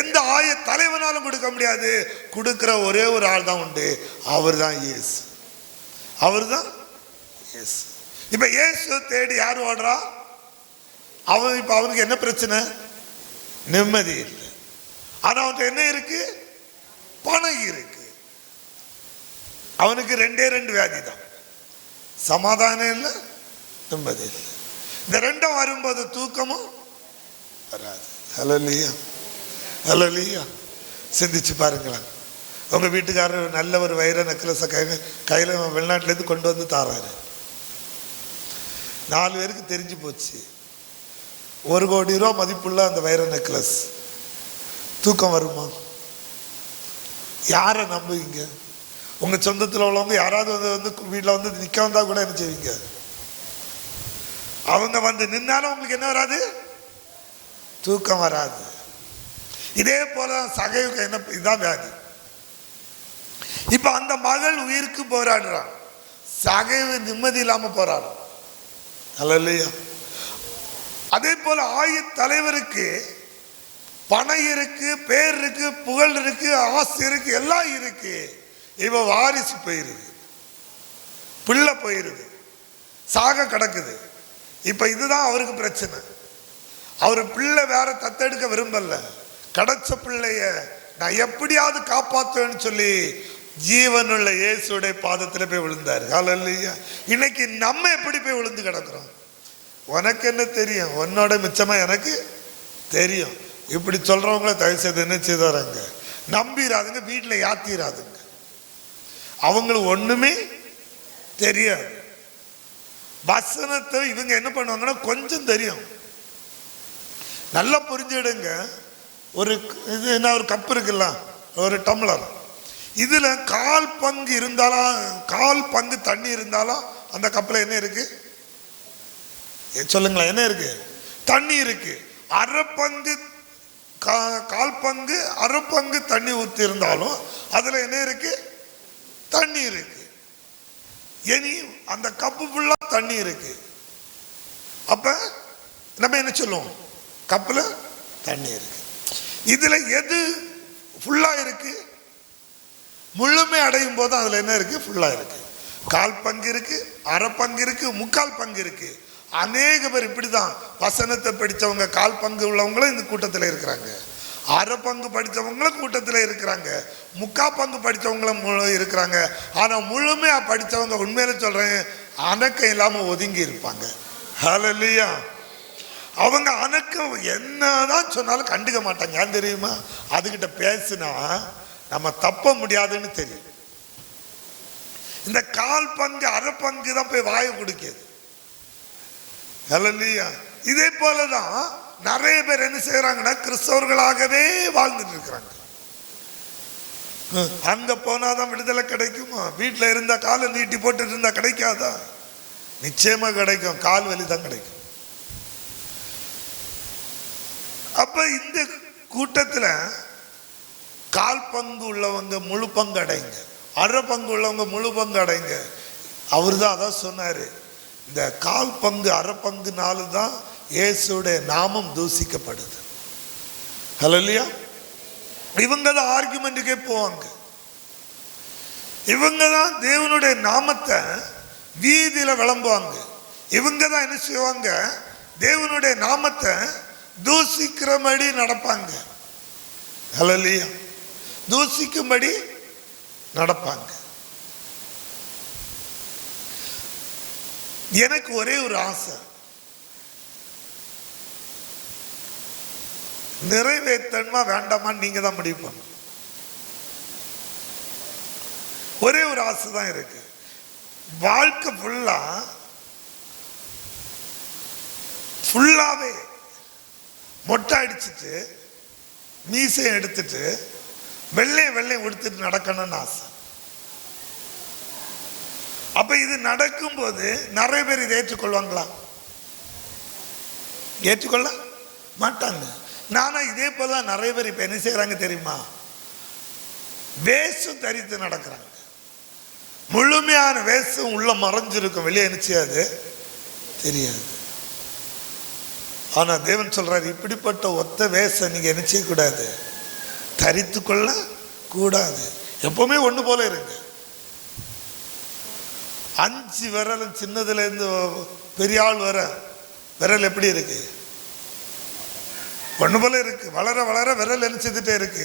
எந்த ஆய தலைவனாலும் கொடுக்க முடியாது. கொடுக்கிற ஒரே ஒரு ஆள் தான் உண்டு, அவர் தான் இயேசு. அவர் தான் இயேசு. இப்ப இயேசு தேடி யார் ஓடுறா? அவன் இப்ப அவனுக்கு என்ன பிரச்சனை? நிம்மதி இல்லை. ஆனா அவன்கிட்ட என்ன இருக்கு? பணம் இருக்கு. அவனுக்கு 2 வியாதி தான், சமாதானம் இல்லை, நிம்மதி இல்லை. இந்த ரெண்டும் வரும்போது தூக்கமும் வராது. அல்லேலூயா. அல்லேலூயா. சிந்திச்சு பாருங்களேன். உங்க வீட்டுக்காரர் நல்ல ஒரு வைர நெக்லஸை கையில வெளிநாட்டிலேருந்து கொண்டு வந்து தாராரு. 4 பேருக்கு தெரிஞ்சு போச்சு. 1 கோடி ரூபா மதிப்புள்ள அந்த வைர நெக்லஸ். தூக்கம் வருமா? யாரை நம்புவீங்க? உங்க சொந்தத்தில் உள்ளவங்க யாராவது வந்து வீட்டில் வந்து நிற்க வந்தா கூட என்ன செய்வீங்க? அவங்க வந்து நின்னாலும் உங்களுக்கு என்ன வராது? தூக்கம் வராது. இதே போல சகைவுக்கு என்ன, இதுதான் வியாதி. இப்ப அந்த மகள் உயிருக்கு போராடுறான், சகைவு நிம்மதி இல்லாம போராடும். அல்லேலூயா. அதே போல ஆய தலைவருக்கு பணம் இருக்கு, பேர் இருக்கு, புகழ் இருக்கு, ஆசை இருக்கு, எல்லாம் இருக்கு. இவ வாரிசு போயிருது, பிள்ளை போயிருது, சாக கிடக்குது. இப்ப இதுதான் அவருக்கு பிரச்சனை. அவர் பிள்ளை வேற தத்தெடுக்க விரும்பல. கிடைச்ச பிள்ளைய நான் எப்படியாவது காப்பாற்றுவேன்னு சொல்லி ஜீவனுள்ள இயேசுடைய பாதத்துல போய் விழுந்தாரு. அல்லேலூயா. இன்னைக்கு நம்ம எப்படி போய் விழுந்து கிடக்குறோம்? உனக்கு என்ன தெரியும்? உன்னோட மிச்சமா எனக்கு தெரியும். இப்படி சொல்றவங்கள தயவு செய்து என்ன செய்தாருங்க, நம்பிராதுங்க, வீட்டில் யாத்திராதுங்க. அவங்களுக்கு ஒண்ணுமே தெரியாது. வசனத்தை இவங்க என்ன பண்ணுவாங்கன்னா கொஞ்சம் தெரியும். நல்லா புரிஞ்சிடுங்க. ஒரு இது என்ன, ஒரு கப் இருக்குல்ல, ஒரு டம்ளர், இதுல 1/4 பங்கு இருந்தாலும், 1/4 பங்கு தண்ணி இருந்தாலும் அந்த கப்பில் என்ன இருக்கு சொல்லுங்களேன்? என்ன இருக்கு? தண்ணி இருக்கு. 1/2 பங்கு கால் பங்கு அரை பங்கு தண்ணி ஊற்றி இருந்தாலும் அதுல என்ன இருக்கு? தண்ணி இருக்கு. இனி அந்த கப்பு ஃபுல்லா தண்ணி இருக்கு. அப்ப நம்ம என்ன சொல்லுவோம்? கப்புல தண்ணி இருக்கு. இதுல எது ஃபுல்லா இருக்கு? முழுமை அடையும் போது அதுல என்ன இருக்கு? ஃபுல்லா இருக்கு. கால் பங்கு இருக்கு, அரை பங்கு இருக்கு, முக்கால் பங்கு இருக்கு. அநேக பேர் இப்படிதான் வசனத்தை படிச்சவங்க கால் பங்கு உள்ளவங்களும் இந்த கூட்டத்தில் இருக்கிறாங்க, அரை பங்கு படித்தவங்களும் கூட்டத்தில் இருக்கிறாங்க, முக்கால் பங்கு படித்தவங்களும் இருக்கிறாங்க. ஆனா முழுமையா படித்தவங்க உண்மையில சொல்றேன் அணக்கம் இல்லாம ஒதுங்கி இருப்பாங்க. ஹல்லேலூயா. அவங்க அணக்கம் என்னதான் சொன்னாலும் கண்டுக்க மாட்டாங்க. ஏன் தெரியுமா? அதுகிட்ட பேசினா நம்ம தப்ப முடியாதுன்னு தெரியும். இந்த கால் பங்கு அரை பங்கு தான் போய் வாயை குடிக்குது. ஹல்லேலூயா. இதே போலதான் நிறைய பேர் என்ன செய்யறாங்கன்னா கிறிஸ்தவர்களாகவே வாழ்ந்துட்டு இருக்கிறாங்க. அங்க போனாதான் விடுதலை கிடைக்குமா? வீட்டுல இருந்தா காலை நீட்டி போட்டு இருந்தா கிடைக்காதா? நிச்சயமா கிடைக்கும். கால் வலி தான் கிடைக்கும். அப்ப இந்த கூட்டத்துல கால் பங்கு உள்ளவங்க முழு பங்கு அடைங்க, அரை பங்கு உள்ளவங்க முழு பங்கு அடைங்க. அவரு தான் அதான் சொன்னாரு, இந்த கால் பங்கு அரை பங்குனால தான் இயேசுடைய நாமம் தூசிக்கப்படுது. ஹல்லேலூயா. இவங்க தான் ஆர்குமெண்ட்டுக்கே போவாங்க. இவங்க தான் தேவனுடைய நாமத்தை வீதியில விளம்புவாங்க. இவங்க தான் என்ன செய்வாங்க? தேவனுடைய நாமத்தை தூசிக்கிறபடி நடப்பாங்க. ஹல்லேலூயா. தூசிக்கும்படி நடப்பாங்க. எனக்கு ஒரே ஒரு ஆசை, நிறைவேற்றமா வேண்டாமா நீங்க தான் முடிவு பண்ணணும். ஒரே ஒரு ஆசை தான் இருக்கு. வாழ்க்கை ஃபுல்லாவே மொட்டை அடிச்சுட்டு மீசையை எடுத்துட்டு வெள்ளையும் உடுத்துட்டு நடக்கணும்னு ஆசை. அப்ப இது நடக்கும் போது நிறைய பேர் இதை ஏற்றுக்கொள்வாங்களா? ஏற்றுக்கொள்ள மாட்டாங்க. நானா இதே போல நிறைய பேர் இப்ப என்ன செய்யறாங்க தெரியுமா? வேஷம் தரித்து நடக்கிறாங்க. முழுமையான வேஷம் உள்ள மறைஞ்சிருக்கும், வெளியே என்ன செய்யாது தெரியாது. ஆனா தேவன் சொல்றாரு, இப்படிப்பட்ட ஒத்த வேஷம் நீங்க என்ன செய்யக்கூடாது, தரித்து கொள்ள கூடாது. எப்பவுமே ஒண்ணு போல இருங்க. 5 விரல் சின்னதுல இருந்து பெரிய ஆள் வர விரல் எப்படி இருக்கு? ஒண்ணு போல இருக்கு. வளர வளர விரல் என்ன செய்துட்டே இருக்கு?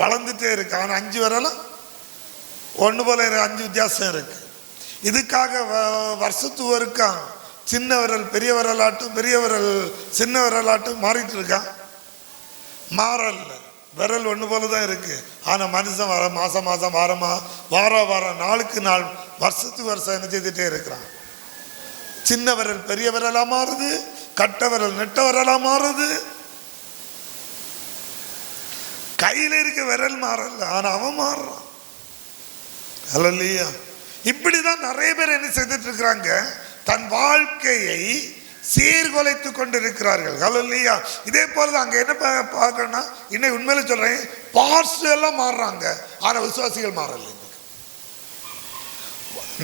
வளர்ந்துட்டே இருக்கு. ஆனா 5 விரலும் ஒண்ணு போல 5 வித்தியாசம் இருக்கு. இதுக்காக வருஷத்து ஒருக்கா சின்ன விரல் பெரிய விரலாட்டும் பெரிய விரல் சின்ன விரலாட்டும் மாறிட்டு இருக்கான்? மாறல. விரல் ஒண்ணு போலதான் இருக்கு. ஆனா மனுஷன் மாசம் வாரம் நாளுக்கு நாள் வருஷத்துக்கு வருஷம் என்ன செய்துட்டே இருக்கிறான். சின்ன விரல் பெரிய விரலா மாறுது, கட்ட விரல் நெட்ட விரலா மாறுது. கையில இருக்க விரல் மாறல, ஆனா அவன் மாறுறான். ஹல்லேலூயா. இப்படிதான் நிறைய பேர் என்ன செய்துட்டு இருக்கிறாங்க, தன் வாழ்க்கையை சீர்குலைத்து கொண்டிருக்கிறார்கள். ஹல்லேலூயா. இதே போலதான் அங்க என்ன பார்க்கணும்னா, இன்னைக்கு உண்மையில சொல்றேன், பாஸ்டர் எல்லாம் மாறுறாங்க, ஆனா விசுவாசிகள் மாறல.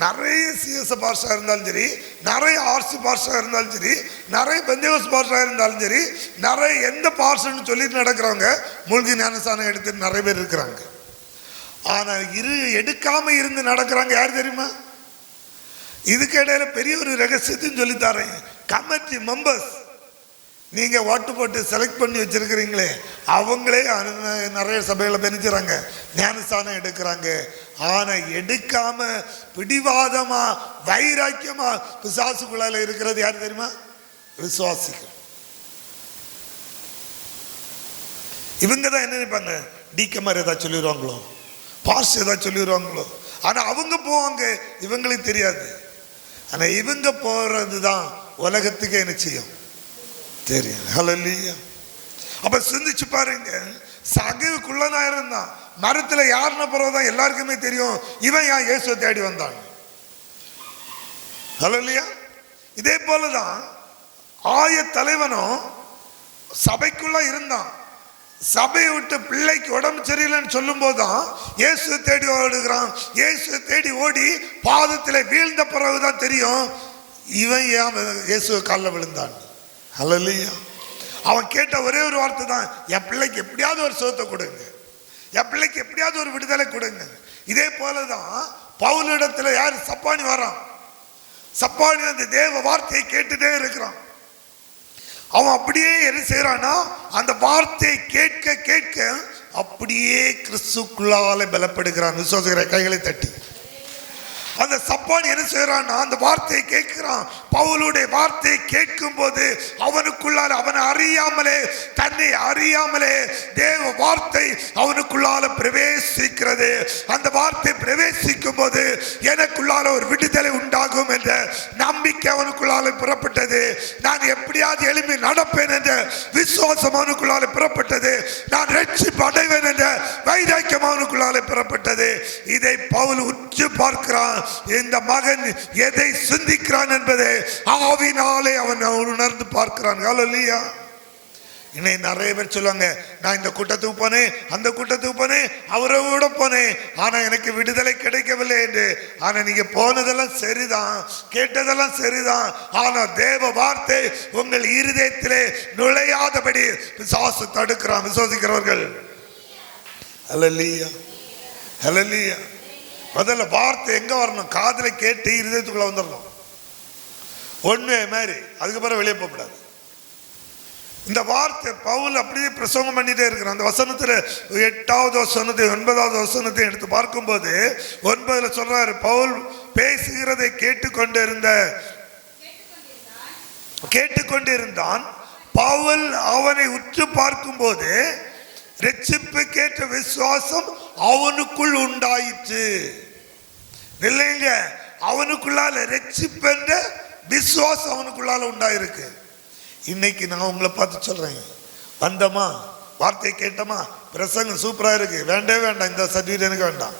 நிறைய சிஎஸ் பாஸ்டா இருந்தாலும் சரி, நிறைய ஆர்சி பாஸ்டா இருந்தாலும் சரி, நிறைய பெந்தேகோஸ்து பாஸ்டா இருந்தாலும் சரி, நிறைய எந்த பாஸ்டர்னு சொல்லிட்டு நடக்கிறவங்க மூழ்கி ஞானஸ்தானம் எடுத்து நிறைய பேர் இருக்கிறாங்க. ஆனா எடுக்காம இருந்து நடக்கிறாங்க யார் தெரியுமா? இதுக்கு இடையில பெரிய ஒரு ரகசியத்தையும் சொல்லித்தாரேன். கமிட்டி மெம்பர்ஸ் நீங்க ஓட்டு போட்டு செலக்ட் பண்ணி வச்சிருக்கிறீங்களே, அவங்களே நிறைய சபைகளை பெருக்கிறாங்க, ஞானஸ்தானம் எடுக்கிறாங்க. ஆனா எடுக்காம பிடிவாதமா வைராக்கியமா பிசாசுக்குள்ளால இருக்கிறது யாரு தெரியுமா? விசுவாசிகள். இவங்க தான் என்ன நினைப்பாங்க, டிகமார் ஏதாவது சொல்லிடுவாங்களோ, பாஸ்டர் ஏதாவது சொல்லிடுவாங்களோ. ஆனா அவங்க போவாங்க, இவங்களுக்கு தெரியாது. ஆனா இவங்க போறதுதான் உலகத்துக்கே என்ன செய்யும் தெரியும். ஹல்லேலூயா. அப்ப சிந்திச்சு பாருங்க, சகைவுக்குள்ளனா இருந்தான், மரத்துல யாருன்னு போறதான் எல்லாருக்குமே தெரியும் இவன் ஏன் இயேசுவை தேடி வந்தான். ஹல்லேலூயா. இதே போலதான் ஆய தலைவனும் சபைக்குள்ள இருந்தான். சபையை விட்டு பிள்ளைக்கு உடம்பு சரியில்லைன்னு சொல்லும் போதுதான் இயேசு தேடி ஓடுகிறான். இயேசு தேடி ஓடி பாதத்தில் வீழ்ந்த பிறகுதான் தெரியும் இவன் ஏன் இயேசு காலில் விழுந்தான். ஹல்லேலூயா. அவன் கேட்ட ஒரே ஒரு வார்த்தை தான், என் பிள்ளைக்கு எப்படியாவது ஒரு சுகத்தை கொடுங்க, என் பிள்ளைக்கு எப்படியாவது ஒரு விடுதலை கொடுங்க. இதே போலதான் பவுலிடத்துல யாரு சப்பானி வரான். சப்பானி அந்த தேவ வார்த்தையை கேட்டுட்டே இருக்கிறான். அவன் அப்படியே என்ன செய்யறான்னா அந்த வார்த்தையை கேட்க கேட்க அப்படியே கிறிஸ்துக்குள்ளால பலப்படுகிறான். விசுவாசிக்கிற கைகளை தட்டி. அந்த சப்பானி என்ன செய்யறான்னா அந்த வார்த்தையை கேட்கிறான். பவுலுடைய வார்த்தையை கேட்கும் போது அவனுக்குள்ளால அவனை அறியாமலே தன்னை அறியாமலே தேவ வார்த்தை அவனுக்குள்ளால பிரவேசிக்கிறது. அந்த வார்த்தை பிரவேசிக்கும் போது எனக்குள்ளால ஒரு விடுதலை உண்டாகும் என்ற நம்பிக்கை அவனுக்குள்ளால புறப்பட்டது. நான் எப்படியாவது எழுப்பி நடப்பேன் என்ற விசுவாசம் அவனுக்குள்ளால புறப்பட்டது. நான் ரட்சிப்பு அடைவேன் என்ற வைராக்கியம் அவனுக்குள்ளால புறப்பட்டது. இதை பவுல் உற்று பார்க்கிறான். இந்த மகன் எதை சிந்திக்கிறான் என்பதை ஆவினாலே அவன் உணர்ந்து பார்க்கிறான். ஹல்லேலூயா. இன்னைக்கு நிறைய பேர் சொல்லுவாங்க, நான் இந்த கூட்டத்துக்கு போனேன், அந்த கூட்டத்துக்கு போனேன், அவரோட போனேன், ஆனா எனக்கு விடுதலை கிடைக்கவில்லை என்று. ஆனா நீங்க போனதெல்லாம் சரிதான், கேட்டதெல்லாம் சரிதான், ஆனா தேவ வார்த்தை உங்கள் இருதயத்திலே நுழையாதபடி பிசாசு தடுக்கிறான். விசுவாசிக்கிறவர்கள் ஹல்லேலூயா, ஹல்லேலூயா. முதல்ல வார்த்தை எங்க வரணும்? காதுல கேட்டு இருதயத்துக்குள்ள வந்துடணும். ஒண்ணு மாதிரி அதுக்கப்புறம் வெளியே போகக்கூடாது. இந்த வார்த்தை பவுல் அப்படியே பிரசங்கம் பண்ணிட்டே இருக்கிறான். அந்த வசனத்துல 8வது வசனத்தை 9வது வசனத்தை எடுத்து பார்க்கும்போது 9ல சொல்றாரு, பவுல் பேசுகிறதை கேட்டுக்கொண்டிருந்தான். பவுல் அவனை உற்று பார்க்கும் போது ரட்சிப்புக்கேற்ற விசுவாசம் அவனுக்குள் உண்டாயிற்று. இல்லைங்க, அவனுக்குள்ளால ரட்சிப்பென்ற விசுவாசம் அவனுக்குள்ளால உண்டாயிருக்கு. இன்னைக்கு நான் உங்களை பார்த்து சொல்றேன், வந்தமா வார்த்தையை கேட்டமா, பிரசங்கம் சூப்பரா இருக்கு, வேண்டே வேண்டாம், இந்த சர்டிஃபிகேட் எனக்கு வேண்டாம்.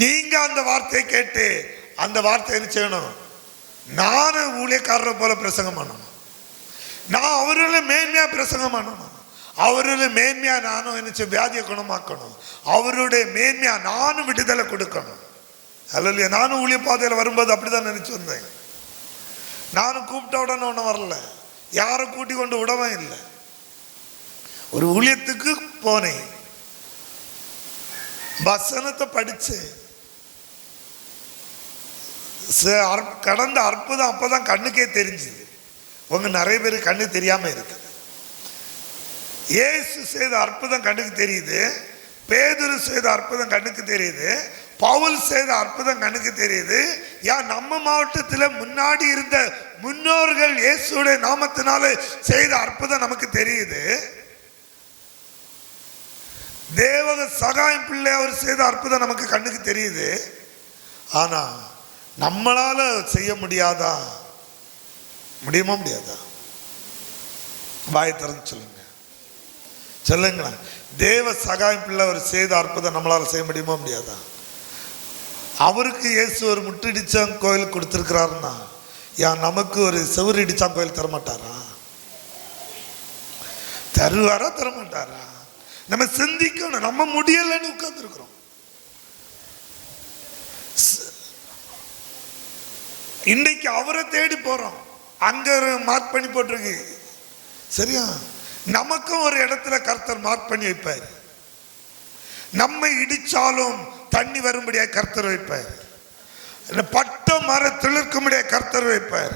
நீங்க அந்த வார்த்தையை கேட்டு அந்த வார்த்தை என்ன செய்யணும்? நானும் ஊழியக்காரரை போல பிரசங்கம் பண்ணணும். நான் அவர்களை மேன்மையா பிரசங்கம் பண்ணணும். அவருடைய மேன்மையா நானும் என்ன வியாதியை குணமாக்கணும். அவருடைய மேன்மையா நானும் விடுதலை கொடுக்கணும். அல்ல, நானும் ஊழிய பாதையில் வரும்போது அப்படிதான் நினைச்சு வந்தேன். நானும் கூப்பிட்ட உடனே ஒன்றும் வரல, யாரும் கூட்டி கொண்டு விடவும் இல்லை. ஒரு ஊழியத்துக்கு போனேன், வசனத்தை படிச்சு கடந்த அற்புதம் அப்பதான் கண்ணுக்கே தெரிஞ்சுது. உங்க நிறைய பேர் கண்ணு தெரியாம இருக்குது. இயேசு செய்த அற்புதம் கண்ணுக்கு தெரியுது, பேதுரு செய்த அற்புதம் கண்ணுக்கு தெரியுது, பவுல் செய்த அற்புதம் கண்ணுக்கு தெரியுது. நம்ம மாவட்டத்தில் முன்னாடி இருந்த முன்னோர்கள் இயேசுடைய நாமத்தினால செய்த அற்புதம் நமக்கு தெரியுது. தேவக சகாயம் பிள்ளை அவர் செய்த அற்புதம் நமக்கு கண்ணுக்கு தெரியுது. ஆனா நம்மளால செய்ய முடியாதா? முடியுமா? முடியாதா? வாயை திறந்து சொல்லுங்க, சொல்லுங்களா. தேவ சகாயம் பிள்ளை அவர் செய்த அற்புதம் நம்மளால செய்ய முடியுமா? முடியாதா? அவருக்கு இயேசு ஒரு முட்டிடிச்சான் கோயில் கொடுத்திருக்கிறாருன்னா நமக்கு ஒரு செவுறு இடிச்சான் கோயில் தரமாட்டாரா? தருவாரா? தரமாட்டாரா? நம்ம சிந்திக்கணும். நம்ம முடியலன்னு உட்கார்ந்து இருக்கிறோம். இன்னைக்கு அவரை தேடி போறோம், அங்க மார்க் பண்ணி போட்டிருக்கு. சரியா? நமக்கும் ஒரு இடத்துல கர்த்தர் மார்க் பண்ணி வைப்பார். நம்மை இடிச்சாலும் தண்ணி வரும்படியா கர்த்தர் வைப்பார். பட்ட மர திளிர்க்கும்படியா கர்த்தர் வைப்பார்.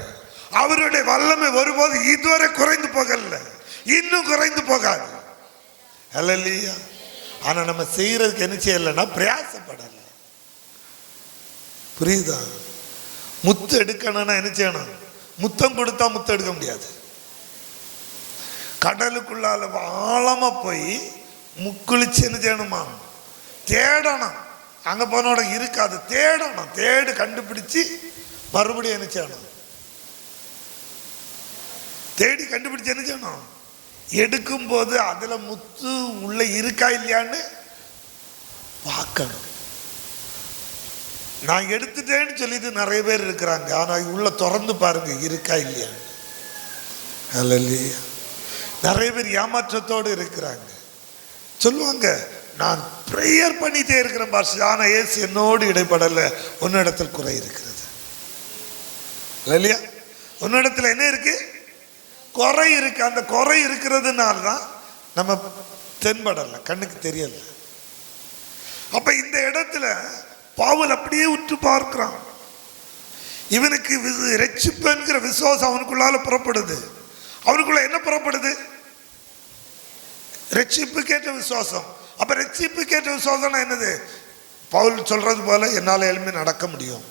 அவருடைய வல்லமை ஒருபோது இதுவரை குறைந்து போகல, இன்னும் குறைந்து போகாது. ஹல்லேலூயா. ஆனா நம்ம செய்யறதுக்கு என்ன செய்யலைன்னா பிரயாசப்படல. புரியுதா? முத்து எடுக்கணும்னா என்ன செய்யணும்? முத்தம் கொடுத்தா முத்தம் எடுக்க முடியாது. கடலுக்குள்ளால ஆழமா போய் முக்குளிச்சு என்ன செய்யணுமா? தேடணும். அங்க போனோட இருக்காது, தேடணும். தேடு கண்டுபிடிச்சு மறுபடியும் என்ன செய்யணும்? தேடி கண்டுபிடிச்சு என்ன செய்யணும்? எடுக்கும் போது அதுல முத்து உள்ள இருக்கா இல்லையான்னு பார்க்கணும். நான் எடுத்துட்டேன்னு சொல்லிட்டு நிறைய பேர் இருக்கிறாங்க, ஆனா உள்ள திறந்து பாருங்க இருக்கா இல்லையான்னு. அல்லேலூயா. நிறைய பேர் ஏமாற்றத்தோடு இருக்கிறாங்க. சொல்லுவாங்க, நான் ப்ரேயர் பண்ணிட்டே இருக்கிறேன் பாஸ்டர், ஆனா இயேசு என்னோடு இடைப்படல. உன்னிடத்தில் குறை இருக்கிறது இல்லையா? உன்னிடத்துல என்ன இருக்கு? குறை இருக்கு. அந்த குறை இருக்கிறதுனால தான் நம்ம தென்படல, கண்ணுக்கு தெரியல. அப்ப இந்த இடத்துல பவுல் அப்படியே உற்று பார்க்கிறான். இவனுக்கு ரட்சிப்புங்கிற விசுவாசம் அவனுக்குள்ளால புறப்படுது. அவனுக்குள்ள என்ன புறப்படுது? ரட்சிப்பு கேட்ட விசுவாசம். அப்ப ரட்சிப்பு கேட்ட விசுவாசம்னா என்னது? பவுல் சொல்றது போல என்னால எழுப்பி நடக்க முடியும்,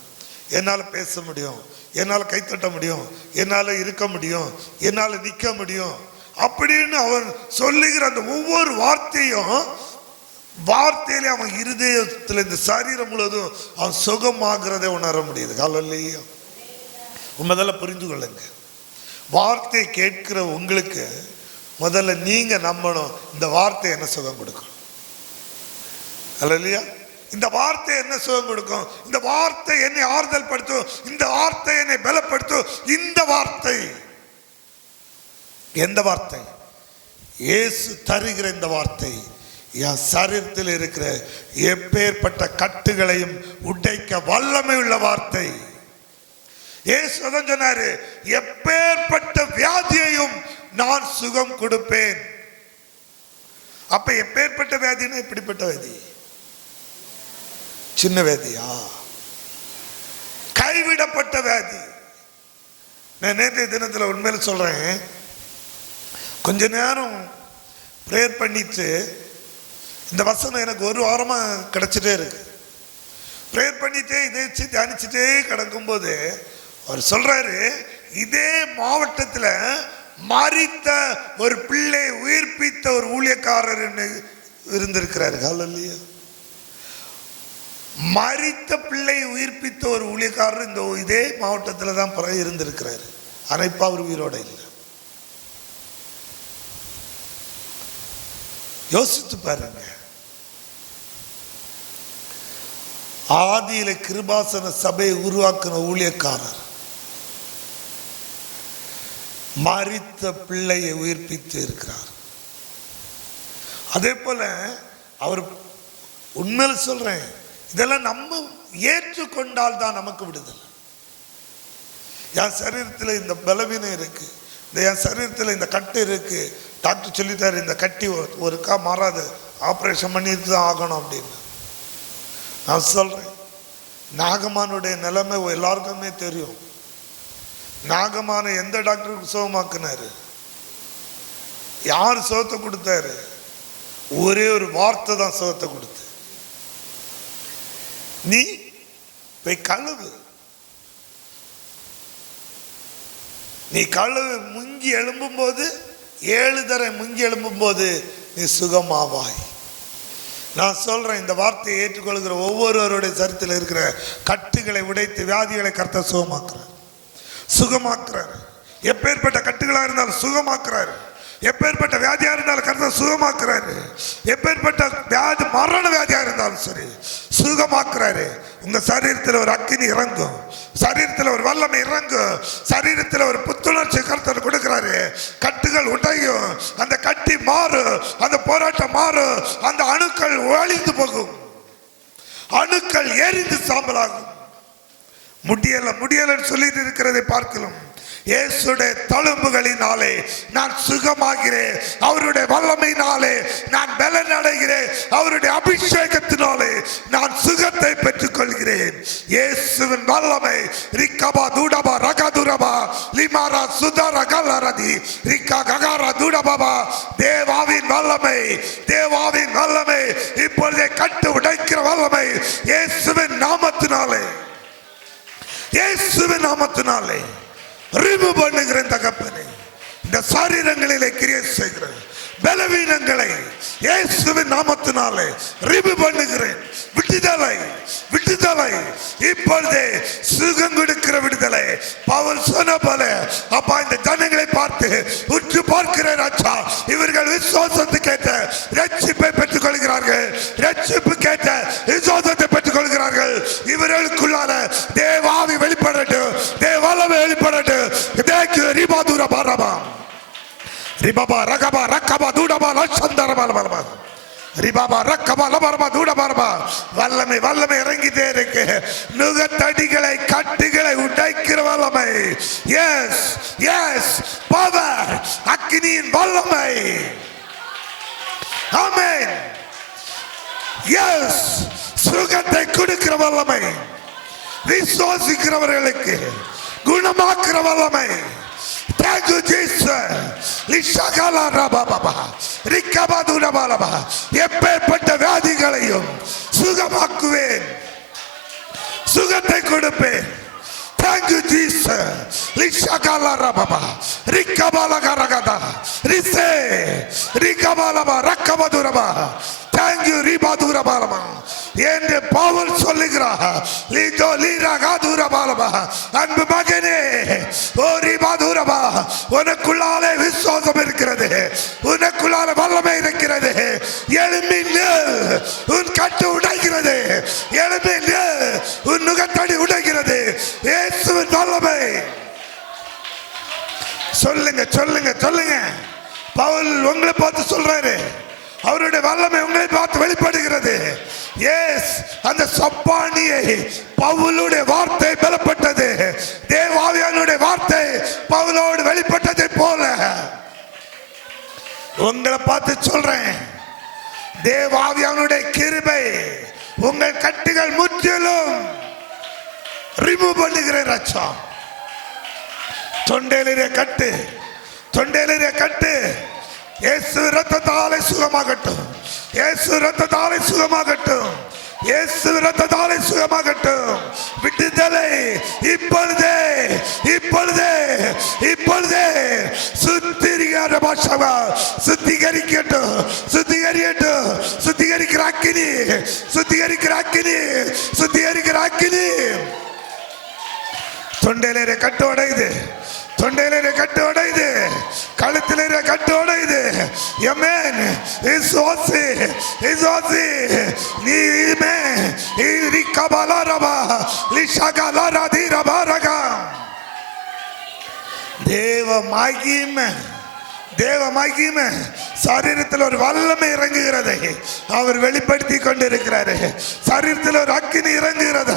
என்னால பேச முடியும், என்னால கைத்தட்ட முடியும், என்னால இருக்க முடியும், என்னால நிக்க முடியும் அப்படின்னு அவன் சொல்லுகிற அந்த ஒவ்வொரு வார்த்தையிலே அவன் இருதயத்தில் இந்த சரீரம் முழுவதும் அவன் சுகமாகிறதை உணர முடியுது. ஹல்லேலூயா. முதல்ல புரிந்து கொள்ளுங்க, வார்த்தையை கேட்கிற உங்களுக்கு முதல்ல நீங்க நம்பணும், இந்த வார்த்தை என்ன சுகம் கொடுக்கும். ஹல்லேலூயா. இந்த வார்த்தை என்ன சுகம் கொடுக்கும்? இந்த வார்த்தை என்னை ஆறுதல் படுத்தும், இந்த வார்த்தை என்னை பலப்படுத்தும். இந்த வார்த்தை எந்த வார்த்தை? இயேசு தருகிற இந்த வார்த்தை என் சரீரத்தில் இருக்கிற எப்பேற்பட்ட கட்டுகளையும் உடைக்க வல்லமை உள்ள வார்த்தை. இயேசு அதான் சொன்னாரு, எப்பேற்பட்ட வியாதியையும் நான் சுகம் கொடுப்பேன். அப்ப எப்பேற்பட்ட வியாதினா எப்படிப்பட்ட வியாதி? சின்ன வியாதியா? கைவிடப்பட்ட வியாதி. நான் நேற்றைய தினத்தில் உண்மையில சொல்றேன், கொஞ்ச நேரம் பிரேயர் பண்ணிட்டு இந்த வசனம் எனக்கு ஒரு வாரமா கிடைச்சிட்டே இருக்கு. பிரேயர் பண்ணிட்டே இதை தியானிச்சுட்டே கிடக்கும்போது அவர் சொல்றாரு, இதே மாவட்டத்தில் மரித்த ஒரு பிள்ளை உயிர்ப்பித்த ஒரு ஊழியக்காரர் இருந்திருக்கிறாரு. ஹல்லேலூயா. மரித்த பிள்ளை உயிர்ப்பித்த ஒரு ஊழியக்காரர் இந்த இதே மாவட்டத்தில் தான் இருந்திருக்கிறாரு. ஆனா இப்ப அவர் உயிரோட இல்லை. யோசித்து பாருங்க. ஆதியில கிருபாசன சபையை உருவாக்கின ஊழியக்காரர் மரித்த பிள்ளையை உயிர்ப்பித்து இருக்கிறார். அதே போல அவர் உண்மையில் சொல்றேன், இதெல்லாம் நம்ம ஏற்றுக்கொண்டால் தான் நமக்கு விடுதலை. என் சரீரத்தில் இந்த பலவீனம் இருக்கு, என் சரீரத்தில் இந்த கட்டு இருக்கு, டாக்டர் சொல்லிட்டாரு இந்த கட்டி ஒருக்கா மாறாது, ஆப்ரேஷன் பண்ணிட்டு தான் ஆகணும் அப்படின்னு. நான் சொல்றேன், நாகமானுடைய நிலைமை எல்லாருக்குமே தெரியும். நாகமான எந்த டாக்டருக்கு சுகமாக்குனாரு? யார் சுகத்தை கொடுத்தாரு? ஒரே ஒரு வார்த்தை தான் சுகத்தை கொடுத்து, நீ போய் கழுவு, நீ கழுவு. முங்கி எழும்பும் போது 7 தடவை முங்கி எழும்பும் போது நீ சுகமாவாய். நான் சொல்றேன், இந்த வார்த்தையை ஏற்றுக்கொள்கிற ஒவ்வொருவருடைய சரித்தில் இருக்கிற கட்டுகளை உடைத்து வியாதிகளை கர்த்தர் சுகமாக்குறாரு. எப்பேற்பட்ட கட்டுகளா இருந்தாலும் சுகமாக்குறாரு. எப்பேற்பட்ட வியாதியா இருந்தாலும் கர்த்தர் சுகமாக்குறாரு. எப்பேற்பட்ட வியாதி, மரண வியாதியா இருந்தாலும் சரி சுகமாக்குறாரு. உங்க சரீரத்தில் ஒரு அக்கினி இறங்கும், சரீரத்தில் ஒரு வல்லமை இறங்கும், சரீரத்தில் ஒரு புத்துணர்ச்சி கர்த்தர் கொடுக்கிறாரு. கட்டுகள் உடையும், அந்த கட்டி மாறும், அந்த போராட்டம் மாறும், அந்த அணுக்கள் ஒழிந்து போகும், அணுக்கள் எரிந்து சாம்பலாகும். முடியலன்னு சொல்லிட்டு இருக்கிறதை பார்க்கலாம். இயேசுடைய தழும்புகளினாலே நான் சுகமாகிறேன், அவருடைய வல்லமையினாலே நான் பலன் அடைகிறேன், அவருடைய அபிஷேகத்தினாலே நான் சுகத்தை பெற்றுக் கொள்கிறேன். இயேசுவின் வல்லமை ரிக்கபா தூடபா ரகதுரபா லிமாரா சுதர கலரதி ரிக்கா ககாரா தூடபா. தேவாவின் வல்லமை, தேவாவின் வல்லமை இப்பொழுதே கட்டு உடைக்கிற வல்லமை இயேசுவின் நாமத்தினாலே, இயேசுவின் நாமத்தினாலே ரிமூவ் பண்ணுகிறேன் தகப்பனே. இந்த சரீரங்களிலே கிரியை செய்கிற பலவீனங்களை இயேசுவின் நாமத்தினாலே ரிமூவ் பண்ணுகிறேன். விடுதலை, விடுதலை, இப்பொழுதே சுகம் கொடுக்கிற விடுதலை. பவுல் சொன்ன போல அப்பா இந்த ஜனங்களை பார்த்து உற்று பார்க்கிறேன் ராஜா, இவர்கள் விசுவாசத்தை கேட்ட ரட்சிப்பை பெற்றுக் கொள்கிறார்கள், ரட்சிப்பு கேட்ட விசுவாசத்தை பெற்றுக் கொள்கிறார்கள். இவர்களுக்குள்ளான தேவாவி வெளிப்படட்டும், தேவாலவை வெளிப்படட்டும். ரிபாபா ரகபா ரக்கபா தூடபா லட்சந்தரபா ரிபாபா ரக்கபா லபரபா தூடபா. வல்லமை வல்லமை இறங்கிட்டே இருக்கு. நுகத்தடிகளை கட்டுகளை உடைக்கிற வல்லமை. எஸ் எஸ் பவர், அக்கினியின் வல்லமை. ஆமென். எஸ் சுகத்தை கொடுக்கிற வல்லமை, விசுவாசிக்கிறவர்களுக்கு குணமாக்குற வல்லமை. Thank you Jesus. லிஷகலா ரபபபா ரிக்கபதுரபலபா. எப்பேற்பட்ட வியாதிகளையும் சுகமாக்குவேன், சுகத்தை கொடுப்பேன். Thank you Jesus. லிஷகலா ரபபா ரிக்கபலகரகதா ரிசே ரிக்கபலபா ரக்கபதுரபா. Thank you ரிபதுரபலபா என்று பவுல் சொல்லுகிறார். லிஜோ லீரகதுரபலபா. அன்பு மகனே, ஓ ரிபதுரபா, உனக்குள்ளாலே விசுவாசம் இருக்கிறது, உனக்குள்ளாலே வல்லமை இருக்கிறது. எழும்பி நில், உன் கட்டு உடைகிறது. எழும்பி நில், உன் நுகத்தடி உடைகிறது. இயேசுவின் வல்லமை. சொல்லுங்க சொல்லுங்க சொல்லுங்க. பவுல் உங்களை பார்த்து சொல்றாரு, அவருடைய வல்லமை உங்களை பார்த்து வெளிப்படுகிறது. எஸ், அந்த சப்பானியை பவுலுடைய வார்த்தை பலப்பட்டது. தேவாவியானுடைய வார்த்தை பவுலோடு வெளிப்பட்டதை போல உங்களை பார்த்து சொல்றேன், தேவாவியானுடைய கிருபை உங்கள் கட்டுகள் முற்றிலும் ரிமூவ் பண்ணுகிற ரச்சம். தொண்டையிலே கட்டு, தொண்டையிலே கட்டு இயேசு ரத்தத்தாலே சுகமாகட்டும், இயேசு ரத்தத்தாலே சுகமாகட்டும், இயேசு ரத்தத்தாலே சுகமாகட்டும். விடுதலை இப்பொழுதே, இப்பொழுதே, இப்பொழுதே. சுத்திகரிக்கிற பாஷா சுத்திகரிக்கட்டும், சுத்திகரிக்கட்டும். சுத்திகரிக்கிற அக்கினி, சுத்திகரிக்கிற அக்கினி, சுத்திகரிக்கிற அக்கினி. தொண்டையிலே கட்டு உடையுது, தொண்டையிலே கட்டு உடையுது, கழுத்திலே கட்டு உடையுது. ஆமென். விசுவாசி, விசுவாசி. நீமே இரிகபலரபா லிஷகலரதிரபரகா. தேவ மகிமை, தேவ மகிமை சரீரத்தில் ஒரு வல்லமை இறங்குகிறதை அவர் வெளிப்படுத்தி கொண்டிருக்கிறாரு. சரீரத்தில் ஒரு அக்கினி இறங்குகிறத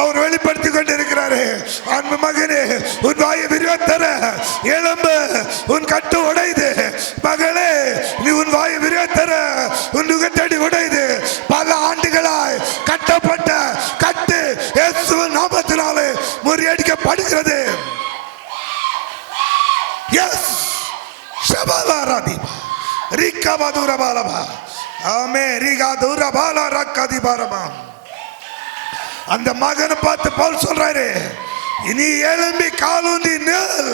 அவர் வெளிப்படுத்தி கொண்டிருக்கிறாரு. அன்பு மகனே, உன் வாயை விரிவத்தர எழும்பு, உன் கட்டு உடையுது. மகளே, நீ உன் வாயை விரிவத்தர, உன் நுகத்தடி உடையுது. பல ஆண்டுகளாய் கட்டப்பட்ட கட்டு இயேசுவின் நாமத்தினாலே முறியடிக்கப்படுகிறது. எஸ், ஷபலாராதிபா ரிக்கபதுரபாலபா. ஆமே ரிகதுரபால ரக்கதிபாரபா. அந்த மகனை பார்த்து பவுல் சொல்றாரு, இனி எழும்பி காலூன்றி நில்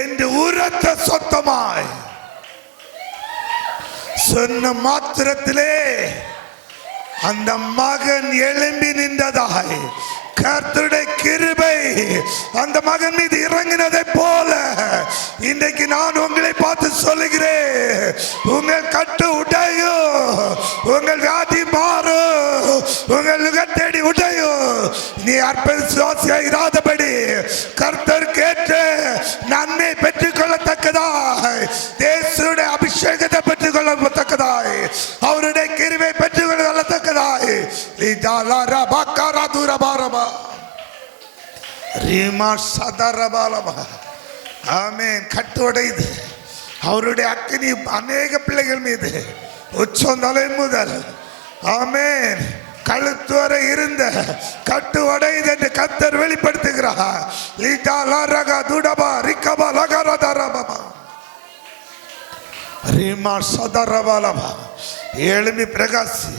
என்று உரத்த சொத்தமாய் சொன்ன மாத்திரத்திலே அந்த மகன் எழும்பி நின்றதாய் கர்த்தருடைய கிருபை அந்த மகன் மீது இறங்கினதை போல இன்றைக்கு நான் உங்களை பார்த்து சொல்லுகிறேன், உங்கள் கட்டு உடையும், உங்கள் வியாதி மாறும், உங்கள் நுகத்தடி உடையும். நீ அற்ப விசுவாசியாக இராதபடி கர்த்தர் கேட்டு நன்மை பெற்றுக் கொள்ளத்தக்கதாய், தேசனுடைய அபிஷேகத்தை பெற்றுக் கொள்ளத்தக்கதாய், அவருடைய கிருபை பெற்றுக் கொள்ளத்தக்கதாய். ஆமென். கட்டு உடையுது. அவருடைய அக்கினி அநேக பிள்ளைகள் மீது உச்சம் தலை முதல் ஆமென் கழுத்து வரை இருந்த கட்டு உடையுது என்று கர்த்தர் வெளிப்படுத்துகிறார். எழும்பி பிரகாசி.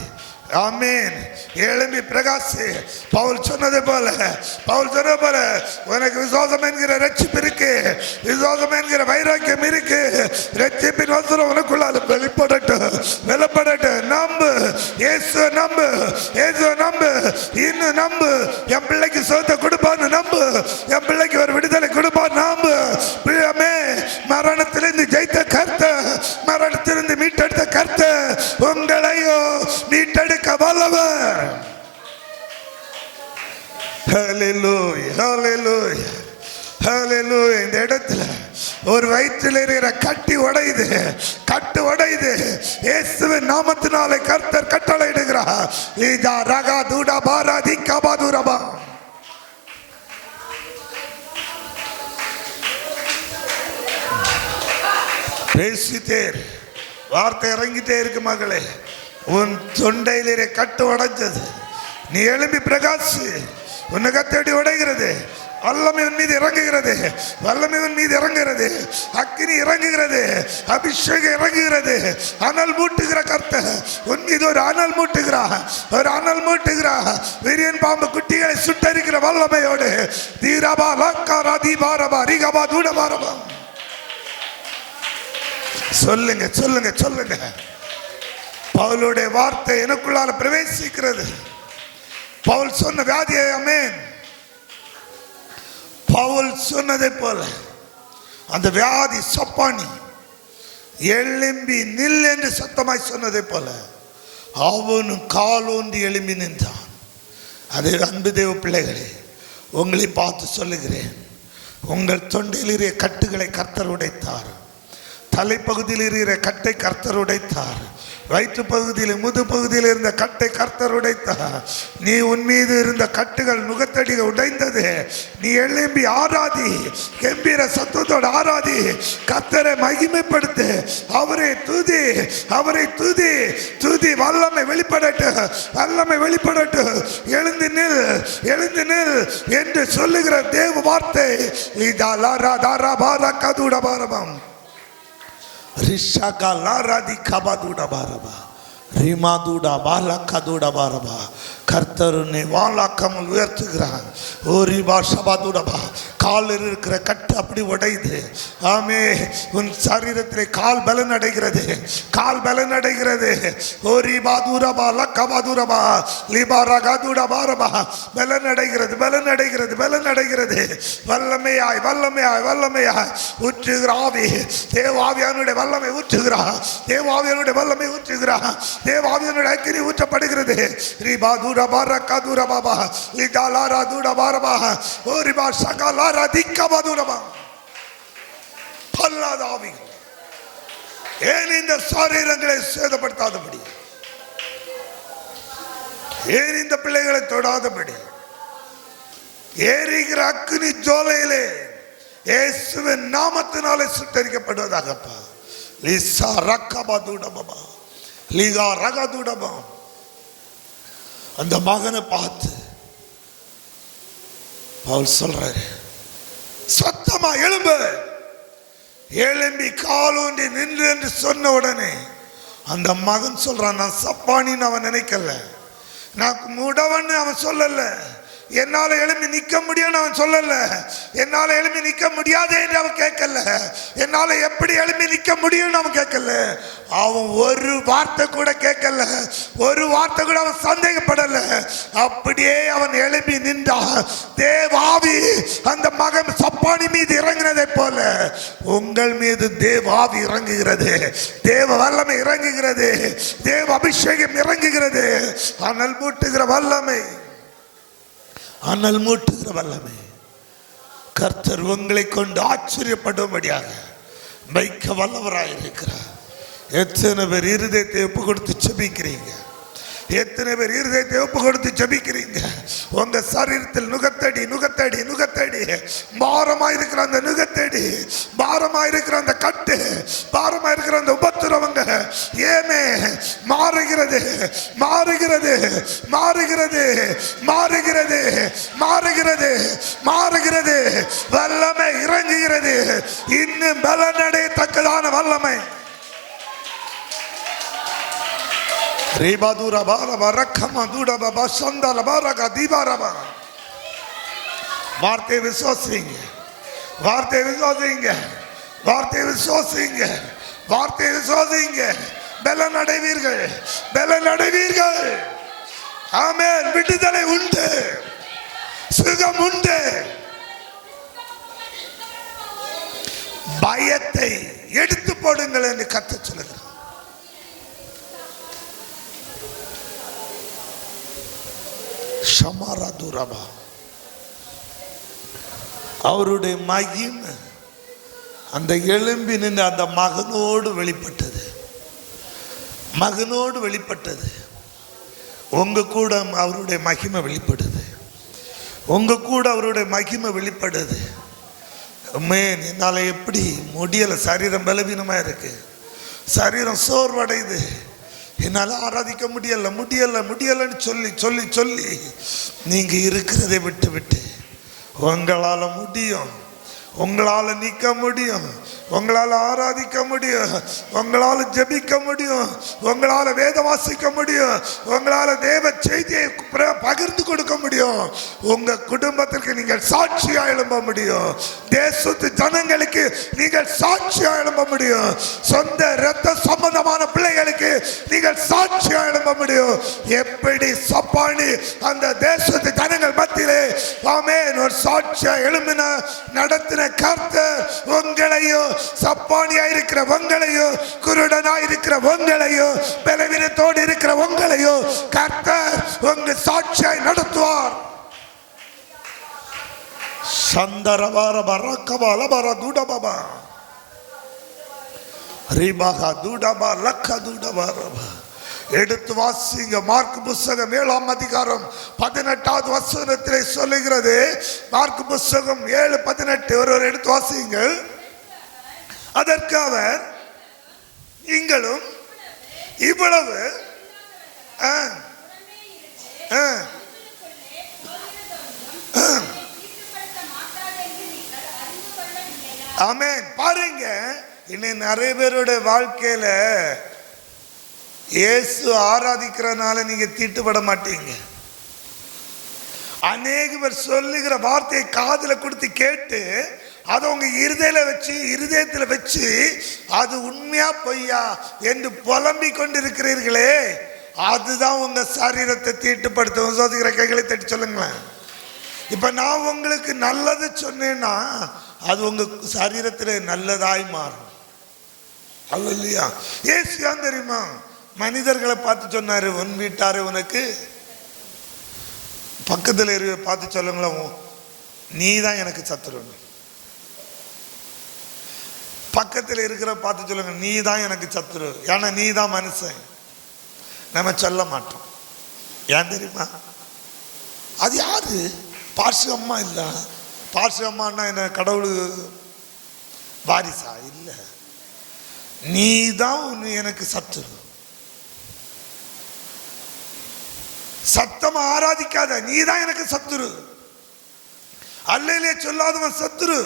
ஆமென். எழும்பி பிரகாசி. பவுல் சொன்னது போல, பவுல் சொன்னது போல உனக்கு விசுவாசம் என்கிற ரட்சிப்பு இருக்கு, விசுவாசம் என்கிற வைராக்கியம் இருக்கு. ரட்சிப்பின் வசனம் உனக்குள்ளால வெளிப்படட்டும், வெளிப்படட்டும். நம்பு, இயேசு நம்பு, இயேசு நம்பு, இன்னும் நம்பு. என் பிள்ளைக்கு சுகத்தை கொடுப்பான்னு நம்பு, என் பிள்ளைக்கு ஒரு விடுதலை கொடுப்பான்னு நம்பு. பிரியமே, மரணத்திலிருந்து ஜெயித்த கர்த்தர், மரணத்திலிருந்து மீட்டெடுத்த கர்த்தர் உங்களையும் மீட்டெடுக்க வல்லவர். Hallelujah, hallelujah, ஹல்லேலூயா. இந்த இடத்துல ஒரு வயிற்றில் இருக்கிற கட்டி உடையுது, கட்டு உடையுது. இயேசுவின் நாமத்தினாலே கர்த்தர் கட்டளையிடுகிறார். லீஜா ரகா தூடா பாரா தி கபா தூரபா. பேசிட்டே வார்த்தை இறங்கிட்டே இருக்கு மகளே. உன் தொண்டையிலே கட்டு உடைஞ்சது. நீ எழும்பி பிரகாசி. உன்னை கத்தடி உடைகிறது. வல்லமை உன் மீது இறங்குகிறது. வல்லமை உன் மீது இறங்குகிறது. அக்கினி இறங்குகிறது. அபிஷேகம் இறங்குகிறது. அனல் மூட்டுகிற கர்த்தர் உன் மீது ஒரு அனல் மூட்டுகிறார். ஒரு அனல் மூட்டுகிறார். விரியன் பாம்பு குட்டிகளை சுட்டரிக்கிற வல்லமையோடு தீரபா லக்காரா தீபாரபா ரிகபா தூடபாரபா. சொல்லுங்க சொல்லுங்க சொல்லுங்க. பவுலுடைய வார்த்தை எனக்குள்ளால பிரவேசிக்கிறது. பவுல் சொன்ன வியாதியை ஆமென். பவுல் சொன்னதை போல அந்த வியாதி சப்பானி எழும்பி நில் என்று சத்தமாய் சொன்னதை போல அவனும் காலோன்றி எழும்பி நின்றான். அதே அன்பு தேவ பிள்ளைகளே, உங்களை பார்த்து சொல்லுகிறேன், உங்கள் தொண்டையில் இருக்கிற கட்டுகளை கர்த்தர் உடைத்தார். தலைப்பகுதியில் இருக்கிற கட்டை கர்த்தர் உடைத்தார். வயிற்று பகுதியில் முது பகுதியில் இருந்த கட்டை கர்த்தர் உடைத்தார். நீ உன் மீது இருந்த கட்டுகள் நுகத்தடிகள் உடைந்தது. நீ எழும்பி ஆராதி, கம்பீர சத்தத்தோடு ஆராதி, கர்த்தரை மகிமைப்படுத்து, அவரை துதி, அவரை துதி துதி. வல்லமை வெளிப்படட்டு, வல்லமை வெளிப்படட்டு. எழுந்து நில், எழுந்து நில் என்று சொல்லுகிற தேவ வார்த்தை. ரிஷாகா லாராதி கபாதுடா பாரபா ரிமாதுடா பாலக்கதுடா பாரபா. கர்த்தர் உன்னை வாளாக்காமல் உயர்த்துகிறார். ஓரிபா சபாதுடபா. காலில் இருக்கிற கட்டு அப்படி உடையுது. ஆமே. உன் சரீரத்திலே கால் பலன் அடைகிறது. கால் பலன் அடைகிறது. ஓரிபா தூரபா லக்கபா தூரபா லிபா ரகதுடா பாரபா. பலன் அடைகிறது, பலன் அடைகிறது, பலன் அடைகிறது. வல்லமையாய் வல்லமையாய் வல்லமையாய் ஊற்றுகிற ஆவி. தேவாவியானுடைய வல்லமை ஊற்றுகிறார். தேவாவியானுடைய வல்லமை ஊற்றுகிறார். தேவாவியானுடைய அக்கினி ஊற்றப்படுகிறது. ரிபா தூரபா ரகதுடா பாபா லிகா லாரா தூடா பாரபா ஓரிபா சகலா ஏன் இந்த சரீரங்களை சேதப்படுத்தாதபடி, ஏன் இந்த பிள்ளைகளை தொடாதபடி, ஏறுகிற அக்கினி ஜோலையிலே இயேசுவின் நாமத்தினாலே சுட்டரிக்கப்படுவதாகப்பா. லிசா ரக்கபா தூடபா லிகா ரகதுடபா. அந்த மகனை பார்த்து பவுல் சொல்றாரு, சத்தமா எழும்பு. எழும்பி காலூன்றி நின்று என்று சொன்ன உடனே அந்த மகன் சொல்றான், நான் சப்பானின்னு அவன் நினைக்கல, நான் முடவன்னு அவன் சொல்லல, என்னால எழும்பி நிக்க முடியும்னு அவன் சொல்லல, என்னால எழும்பி நிக்க முடியாதே என்று அவன் கேட்கல, என்னால எப்படி எழும்பி நிக்க முடியும்னு அவன் கேட்கல. அவன் ஒரு வார்த்தை கூட கேட்கல, ஒரு வார்த்தை கூட அவன் சந்தேகப்படல. அப்படியே அவன் எழும்பி நின்றான். தேவாவி அந்த மகன் சப்பானி மீது இறங்கினதை போல உங்கள் மீது தேவாவி இறங்குகிறது. தேவ வல்லமை இறங்குகிறது. தேவ அபிஷேகம் இறங்குகிறது. அனல் மூட்டுகிற வல்லமை, அனல் மூட்டுகிற வல்லமை கர்த்தர் உங்களை கொண்டு ஆச்சரியப்படும்படியாக வைக்க வல்லவராயிருக்கிறார். எத்தனை பேர் இருதயத்தை ஒப்பு கொடுத்து ஜெபிக்கிறீங்க? எத்தனை பேர் இருதயத்தை ஒப்பு கொடுத்து ஜெபிக்கிறீங்க? உங்க சரீரத்தில் நுகத்தடி நுகத்தடி நுகத்தடி பாரமா இருக்கிற அந்த நுகத்தடி, பாரமா இருக்கிற அந்த கட்டு, பாரமா இருக்கிற அந்த உபத்திரவங்க ஏமே மாறுகிறது, மாறுகிறது, மாறுகிறது, மாறுகிறது, மாறுகிறது, மாறுகிறது. வல்லமை இறங்குகிறது. இன்னும் பலனடையத்தக்கதான வல்லமை. வார்த்தை விசுவாசிங்க, வார்த்தை விசுவாசிங்க, வார்த்தை விசுவாசிங்க, வார்த்தை விசுவாசிங்க. பலன் அடைவீர்கள், பலன் அடைவீர்கள். ஆமென். விடுதலை உண்டு, சுகம் உண்டு. பயத்தை எடுத்து போடுங்கள் என்று கர்த்தர் சொல்லுகிறார். ஷமாரா துரபா அவருடைய மகிமை அந்த எழும்பி நின்று அந்த மகனோடு வெளிப்பட்டது. மகனோடு வெளிப்பட்டது. உங்க கூட அவருடைய மகிமை வெளிப்படுது. உங்க கூட அவருடைய மகிமை வெளிப்படுது. என்னால் எப்படி முடியலை, சரீரம் பலவீனமா இருக்கு, சரீரம் சோர்வடையுது, என்னால் ஆராதிக்க முடியலன்னு சொல்லி சொல்லி சொல்லி நீங்க இருக்கிறதை விட்டு விட்டு உங்களால முடியும், உங்களால் நிற்க முடியும், உங்களால் ஆராதிக்க முடியும், உங்களால் ஜெபிக்க முடியும், உங்களால் வேத வாசிக்க முடியும், உங்களால் தேவ செய்தியை பகிர்ந்து கொடுக்க முடியும், உங்க குடும்பத்திற்கு நீங்கள் சாட்சியா எழும்ப முடியும், தேசத்து ஜனங்களுக்கு நீங்கள் சாட்சியா எழும்ப முடியும், சொந்த இரத்த சம்பந்தமான பிள்ளைகளுக்கு நீங்கள் சாட்சியா எழும்ப முடியும். எப்படி சப்பானி அந்த தேசத்து ஜனங்கள் மத்தியிலே ஆமென் ஒரு சாட்சியா எழும்பின நடத்தின கர்த்தர் உங்களையும், சப்பானியா இருக்கிற உங்களையும், குருடனா இருக்கிற உங்களையும், பலவீனத்தோடு இருக்கிற உங்களையும் கர்த்தர் உங்க சாட்சியாய் நடத்துவார். சந்தரவார பரக்கபால பர துடபபா ரிபஹா துடபா லக்க துடபா. எடுத்து வாசிங்க. மார்க் புஸ்தகம் 7ஆம் அதிகாரம் 18வது வசனத்திலே சொல்லுகிறது. மார்க் புஸ்தகம் 7:18 ஒருவர் எடுத்து வாசிங்கள். அதற்கு அவர், நீங்களும் இவ்வளவு ஆமென். பாருங்க, இன்னும் நிறைய பேருடைய வாழ்க்கையில இயேசு ஆராதிக்கிறதுனால நீங்க தீட்டுப்பட மாட்டீங்க. அநேக பேர் சொல்லுகிற வார்த்தையை காதுல கொடுத்து கேட்டு அதை உங்க இருதயத்துல வச்சு அது உண்மையா பொய்யா என்று புலம்பிக் கொண்டிருக்கிறீர்களே, அதுதான் உங்க சரீரத்தை தீட்டுப்படுத்தும். சோதிக்கிற கைகளை தட்டி சொல்லுங்களேன். இப்ப நான் உங்களுக்கு நல்லது சொன்னேன்னா அது உங்க சரீரத்தில் நல்லதாய் மாறும். அல்லையா? ஏசியா தெரியுமா, மனிதர்களை பார்த்து சொன்னாரு, உன் வீட்டாரு உனக்கு பக்கத்தில் இருக்க பார்த்து சொல்லுங்களேன், நீ தான் எனக்கு சத்துரு. பக்கத்தில் இருக்கிற பார்த்து சொல்லுங்க, நீ தான் எனக்கு சத்துரு, ஏன்னா நீ தான் மனுஷன். நம்ம சொல்ல மாட்டோம். ஏன் தெரியுமா? அது யாரு? பார்சு அம்மா இல்ல. பார்சு அம்மான்னா என்ன கடவுள் வாரிசா? இல்லை, நீ தான் எனக்கு சத்துரு. சத்தமா ஆராதிக்காத, நீ தான் எனக்கு சத்துரு. அல்லையிலே சொல்லாதவன் சத்துரு.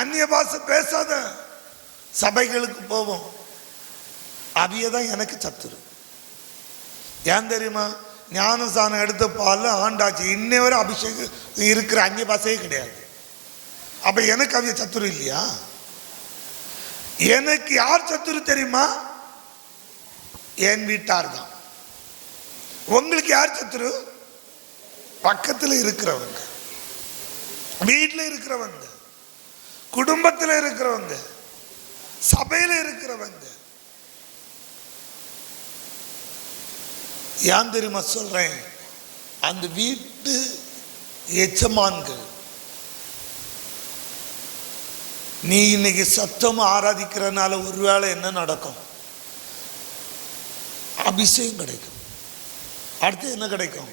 அந்நிய பாஷை பேசாத, சபைகளுக்கு போவோம், அவியதான் எனக்கு சத்துரு. ஏன் தெரியுமா? ஞானசானம் எடுத்த பால் ஆண்டாச்சு, இன்னை வரை அபிஷேகம் இருக்கிற அந்நிய பாஷையே கிடையாது. அப்ப எனக்கு அவிய சத்துரு இல்லையா? எனக்கு யார் சத்துரு தெரியுமா? என் வீட்டார் தான். உங்களுக்கு யார் சத்துரு? பக்கத்தில் இருக்கிறவங்க, வீட்டில் இருக்கிறவங்க, குடும்பத்தில் இருக்கிறவங்க, சபையில் இருக்கிறவங்க. ஏன் தெரியுமா சொல்றேன்? அந்த வீட்டு எஜமான்கள். நீ இன்னைக்கு சத்தமா ஆராதிக்கிறதுனால ஒருவேளை என்ன நடக்கும்? அபிஷேகம் கிடைக்கும். அடுத்து என்ன கிடைக்கும்?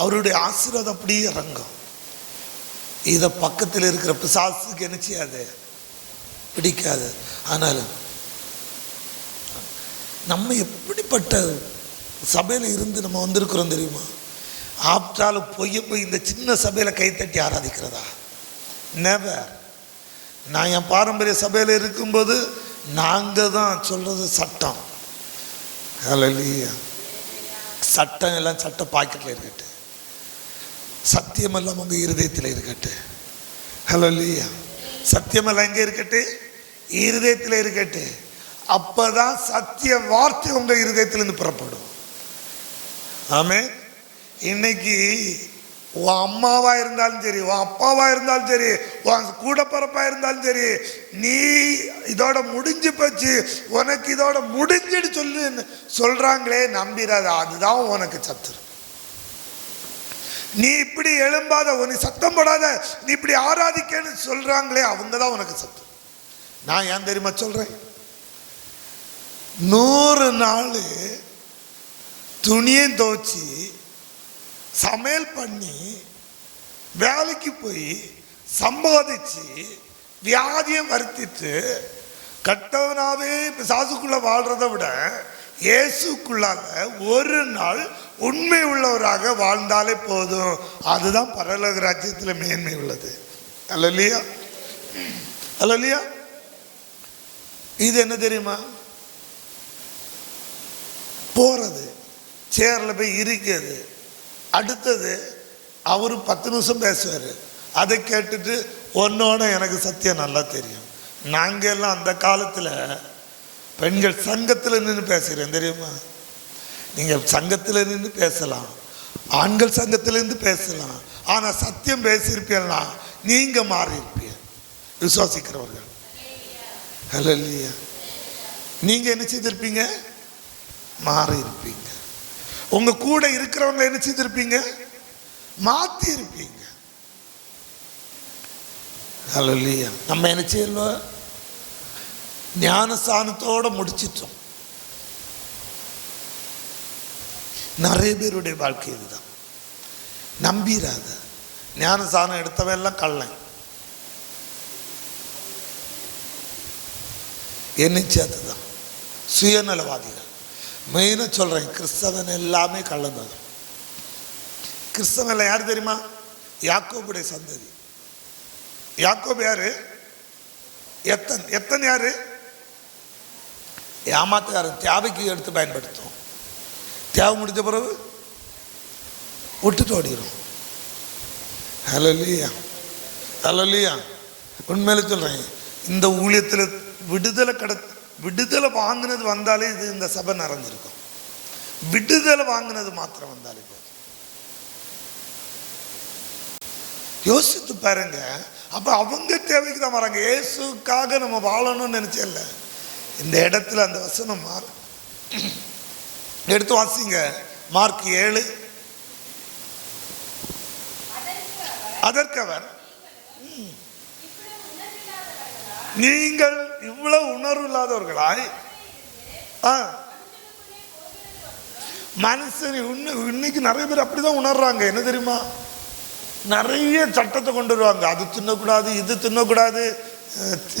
அவருடைய ஆசீர்வாதம் அப்படியே இறங்கும். இதை பக்கத்தில் இருக்கிற பிசாசுக்கு என்ன செய்யாது? பிடிக்காது. ஆனாலும் நம்ம எப்படிப்பட்ட சபையில் இருந்து நம்ம வந்திருக்கிறோம் தெரியுமா? ஆப்டாலும் போய் இந்த சின்ன சபையில் கைத்தட்டி ஆராதிக்கிறதா? நெவர். நான் என் பாரம்பரிய சபையில் இருக்கும்போது நாங்கள் தான் சொல்றது சட்டம். ஹல்லேலூயா. சட்டம் எல்லாம் சட்ட பாக்கெட்டில் இருக்கட்டு, சத்தியமெல்லாம் உங்க இருதயத்தில் இருக்கட்டு. ஹல்லேலூயா. சத்தியமெல்லாம் எங்கே இருக்கட்டு? இருதயத்தில் இருக்கட்டு. அப்பதான் சத்திய வார்த்தை உங்க இருதயத்திலிருந்து புறப்படும். ஆமென். இன்னைக்கு உன் அம்மாவா இருந்தாலும் சரி, உன் அப்பாவா இருந்தாலும் சரி, உன் கூட பிறப்பா இருந்தாலும் சரி, நீ இதோட முடிஞ்சு போச்சு, உனக்கு இதோட முடிஞ்சுன்னு சொல்றாங்களே, நம்பிராத. அதுதான் உனக்கு சத்துரு. நீ இப்படி எழும்பாத, நீ சத்தம் போடாத, நீ இப்படி ஆராதிக்கன்னு சொல்றாங்களே, அவங்க தான் உனக்கு சத்தம். நான் ஏன் தெரியுமா சொல்றேன்? 100 நாள் துணியை துவச்சி சமையல் பண்ணி வேலைக்கு போய் சம்பாதிச்சு வியாதியம் வருத்திட்டு கட்டவனாவே பிசாசுக்குள்ள வாழ்றதை விட இயேசுக்குள்ளாக ஒரு நாள் உண்மை உள்ளவராக வாழ்ந்தாலே போதும். அதுதான் பரலோக ராஜ்யத்தில் மேன்மை உள்ளது. அல்லேலூயா, அல்லேலூயா. இது என்ன தெரியுமா? போறது, சேர்ல போய் இருக்கிறது. அடுத்தது அவரு 10 நிமிஷம் பேசுவார். அதை கேட்டுட்டு ஒன்னோட எனக்கு சத்தியம் நல்லா தெரியும். நாங்க எல்லாம் அந்த காலத்துல பெண்கள் சங்கத்தில் நின்று பேசுகிறேன் தெரியுமா? நீங்க சங்கத்தில் நின்று பேசலாம், ஆண்கள் சங்கத்திலிருந்து பேசலாம். ஆனா சத்தியம் பேசியிருப்பீங்கன்னா நீங்க மாறி இருப்பீங்க. விசுவாசிக்கிறவர்கள் ஹல்லேலூயா. நீங்க என்ன செய்திருப்பீங்க? மாறி இருப்பீங்க. உங்க கூட இருக்கிறவங்க என்ன செய்திருப்பீங்க? மாத்தி இருப்பீங்க. ஹல்லேலூயா. நம்ம என்ன செய்யலாம்? ஞானஸ்தானத்தோட முடிச்சிட்டோம். நிறைய பேருடைய வாழ்க்கை இதுதான். நம்பிராத. ஞானஸ்தானம் எடுத்தவன் எல்லாம் கள்ளன். என்னைச்சதுதான் சுயநலவாதிகள். மெயினா சொல்றேன், கிறிஸ்தவன் எல்லாமே கள்ளந்தான். கிறிஸ்தவன் யார் தெரியுமா? யாக்கோபுடைய சந்ததி. யாக்கோபு யாரு? எத்தன் யாரு? ஏமாத்துக்காரன். தேவைக்கு எடுத்து பயன்படுத்தும், தேவை முடிஞ்ச பிறகு விட்டுட்டு ஓடிடும். ஹல்லேலூயா, ஹல்லேலூயா. உண்மையில சொல்றேன், இந்த ஊழியத்தில் விடுதலை வாங்கினது வந்தாலே இது இந்த சபை நிறைஞ்சிருக்கும். விடுதலை வாங்கினது மாத்திரம் வந்தாலே போதும். யோசித்து பாருங்க. அப்ப அவங்க தேவைக்கு தான் வராங்க. இயேசுக்காக நம்ம வாழணும்னு நினைச்சல. இந்த இடத்துல அந்த வசனம் எடுத்து வாசிங்க. மார்க் 7. அதற்கு அவர், நீங்கள் இவ்வளவு உணர்வு இல்லாதவர்களாய் மனுஷன் இன்னைக்கு நிறைய பேர் அப்படிதான் உணர்றாங்க. என்ன தெரியுமா? நிறைய சட்டத்தை கொண்டு வருவாங்க. அது தின்னக்கூடாது, இது தின்னக்கூடாது,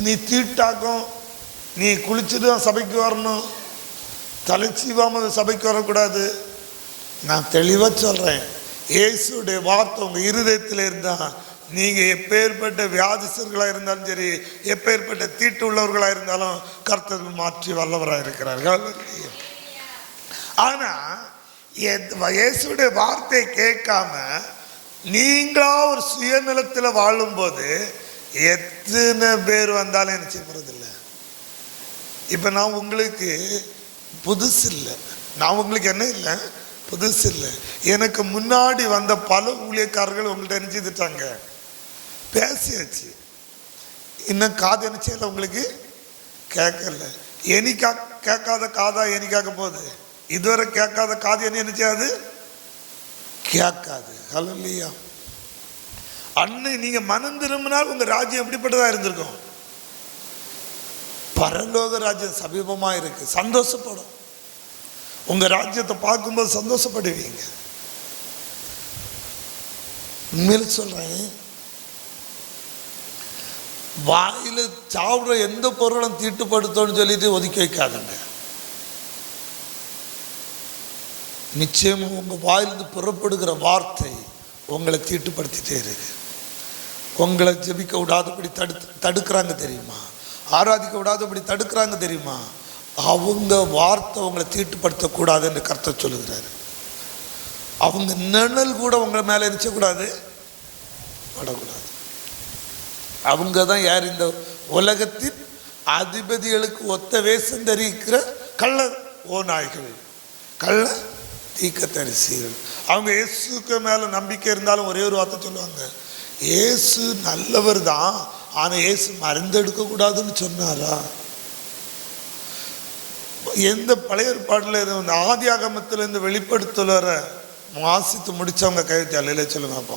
நீ தீட்டாக்கும், நீ குளிச்சுட்டு தான் சபைக்கு வரணும், தலைச்சீவாம சபைக்கு வரக்கூடாது. நான் தெளிவா சொல்றேன், இயேசுடைய வார்த்தை உங்க இருதயத்தில் இருந்தா நீங்க எப்பேற்பட்ட வியாதிசர்களா இருந்தாலும் சரி, எப்பேற்பட்ட தீட்டு உள்ளவர்களா இருந்தாலும் கர்த்தர் மாற்றி வல்லவராக இருக்கிறார்கள். ஆனா இயேசுடைய வார்த்தையை கேட்காம நீங்களா ஒரு சுயநலத்தில் வாழும்போது எத்தனை பேர் வந்தாலும் என்ன செய்ய போறது இல்லை. இப்ப நான் உங்களுக்கு புதுசு இல்லை, நான் உங்களுக்கு என்ன இல்லை, புதுசு இல்லை. எனக்கு முன்னாடி வந்த பல ஊழியக்காரர்கள் உங்கள்கிட்ட என்ன செய்துட்டாங்க, பேசியாச்சு. இன்னும் காது என்ன செய்யல, உங்களுக்கு கேட்கல. எனி கேட்காத காதா எனி கேட்க போகுது. இதுவரை கேட்காத காது என்ன செய்யாது, கேட்காது. ஹல்லேலூயா. அன்னை நீங்க மனம் திரும்பினால் உங்க ராஜ்யம் எப்படிப்பட்டதா இருந்திருக்கும்? பரலோக ராஜ்யம் சமீபமா இருக்கு. சந்தோஷப்படும். உங்க ராஜ்யத்தை பார்க்கும்போது சந்தோஷப்படுவீங்க. உண்மையில சொல்றேன், வாயில சாப்பிடுற எந்த பொருளும் தீட்டுப்படுத்தோன்னு சொல்லிட்டு ஒதுக்கி வைக்காதுங்க. நிச்சயம் உங்க வாயிலிருந்து புறப்படுகிற வார்த்தை உங்களை தீட்டுப்படுத்திட்டே இருக்கு. உங்களை ஜெபிக்க விடாதபடி தடுக்கிறாங்க தெரியுமா? ஆராதிக்க விடாதபடி தடுக்கிறாங்க தெரியுமா? அவங்க வார்த்தை உங்களை தீட்டுப்படுத்தக்கூடாது என்று கர்த்தர் சொல்லுகிறாரு. அவங்க நிழல் கூட உங்களை மேலே எரிச்சக்கூடாது, படக்கூடாது. அவங்க தான் யார்? இந்த உலகத்தின் அதிபதிகளுக்கு ஒத்த வேஷம் தரிக்கிற கள்ள ஓநாய்கள், கள்ள தீர்க்கதரிசிகள். அவங்க இயேசுக்கு மேல நம்பிக்கை இருந்தாலும் ஒரே ஒரு வார்த்தை சொல்லுவாங்க, இயேசு நல்லவர் தான், ஆனா இயேசு மருந்தெடுக்க கூடாதுன்னு சொன்னாரா? எந்த பழைய ஏற்பாடுல இருந்து ஆதி ஆகமத்திலிருந்து வெளிப்படுத்தல வாசித்து முடிச்சவங்க கைவிட்டு அல்லையில சொல்லுங்க. அப்போ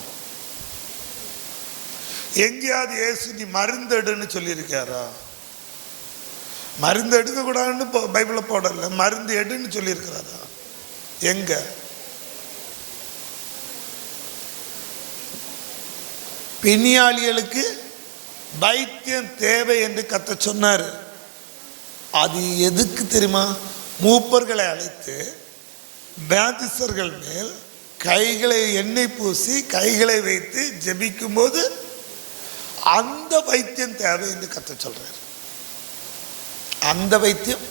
எங்கேயாவது இயேசு நீ மருந்து எடுன்னு சொல்லியிருக்காரா? மருந்து எடுக்க கூடாதுன்னு பைபிள போடல, மருந்து எடுன்னு சொல்லியிருக்கிறாரா? எங்க? பிணியாளிகளுக்கு வைத்தியம் தேவை என்று கர்த்தர் சொன்னார். அது எதுக்கு தெரியுமா? மூப்பர்களை அழைத்து பேதிஸ்தர்கள் மேல் கைகளை எண்ணெய் பூசி கைகளை வைத்து ஜெபிக்கும் போது அந்த வைத்தியம் தேவை என்று கர்த்தர் சொல்றார். அந்த வைத்தியம்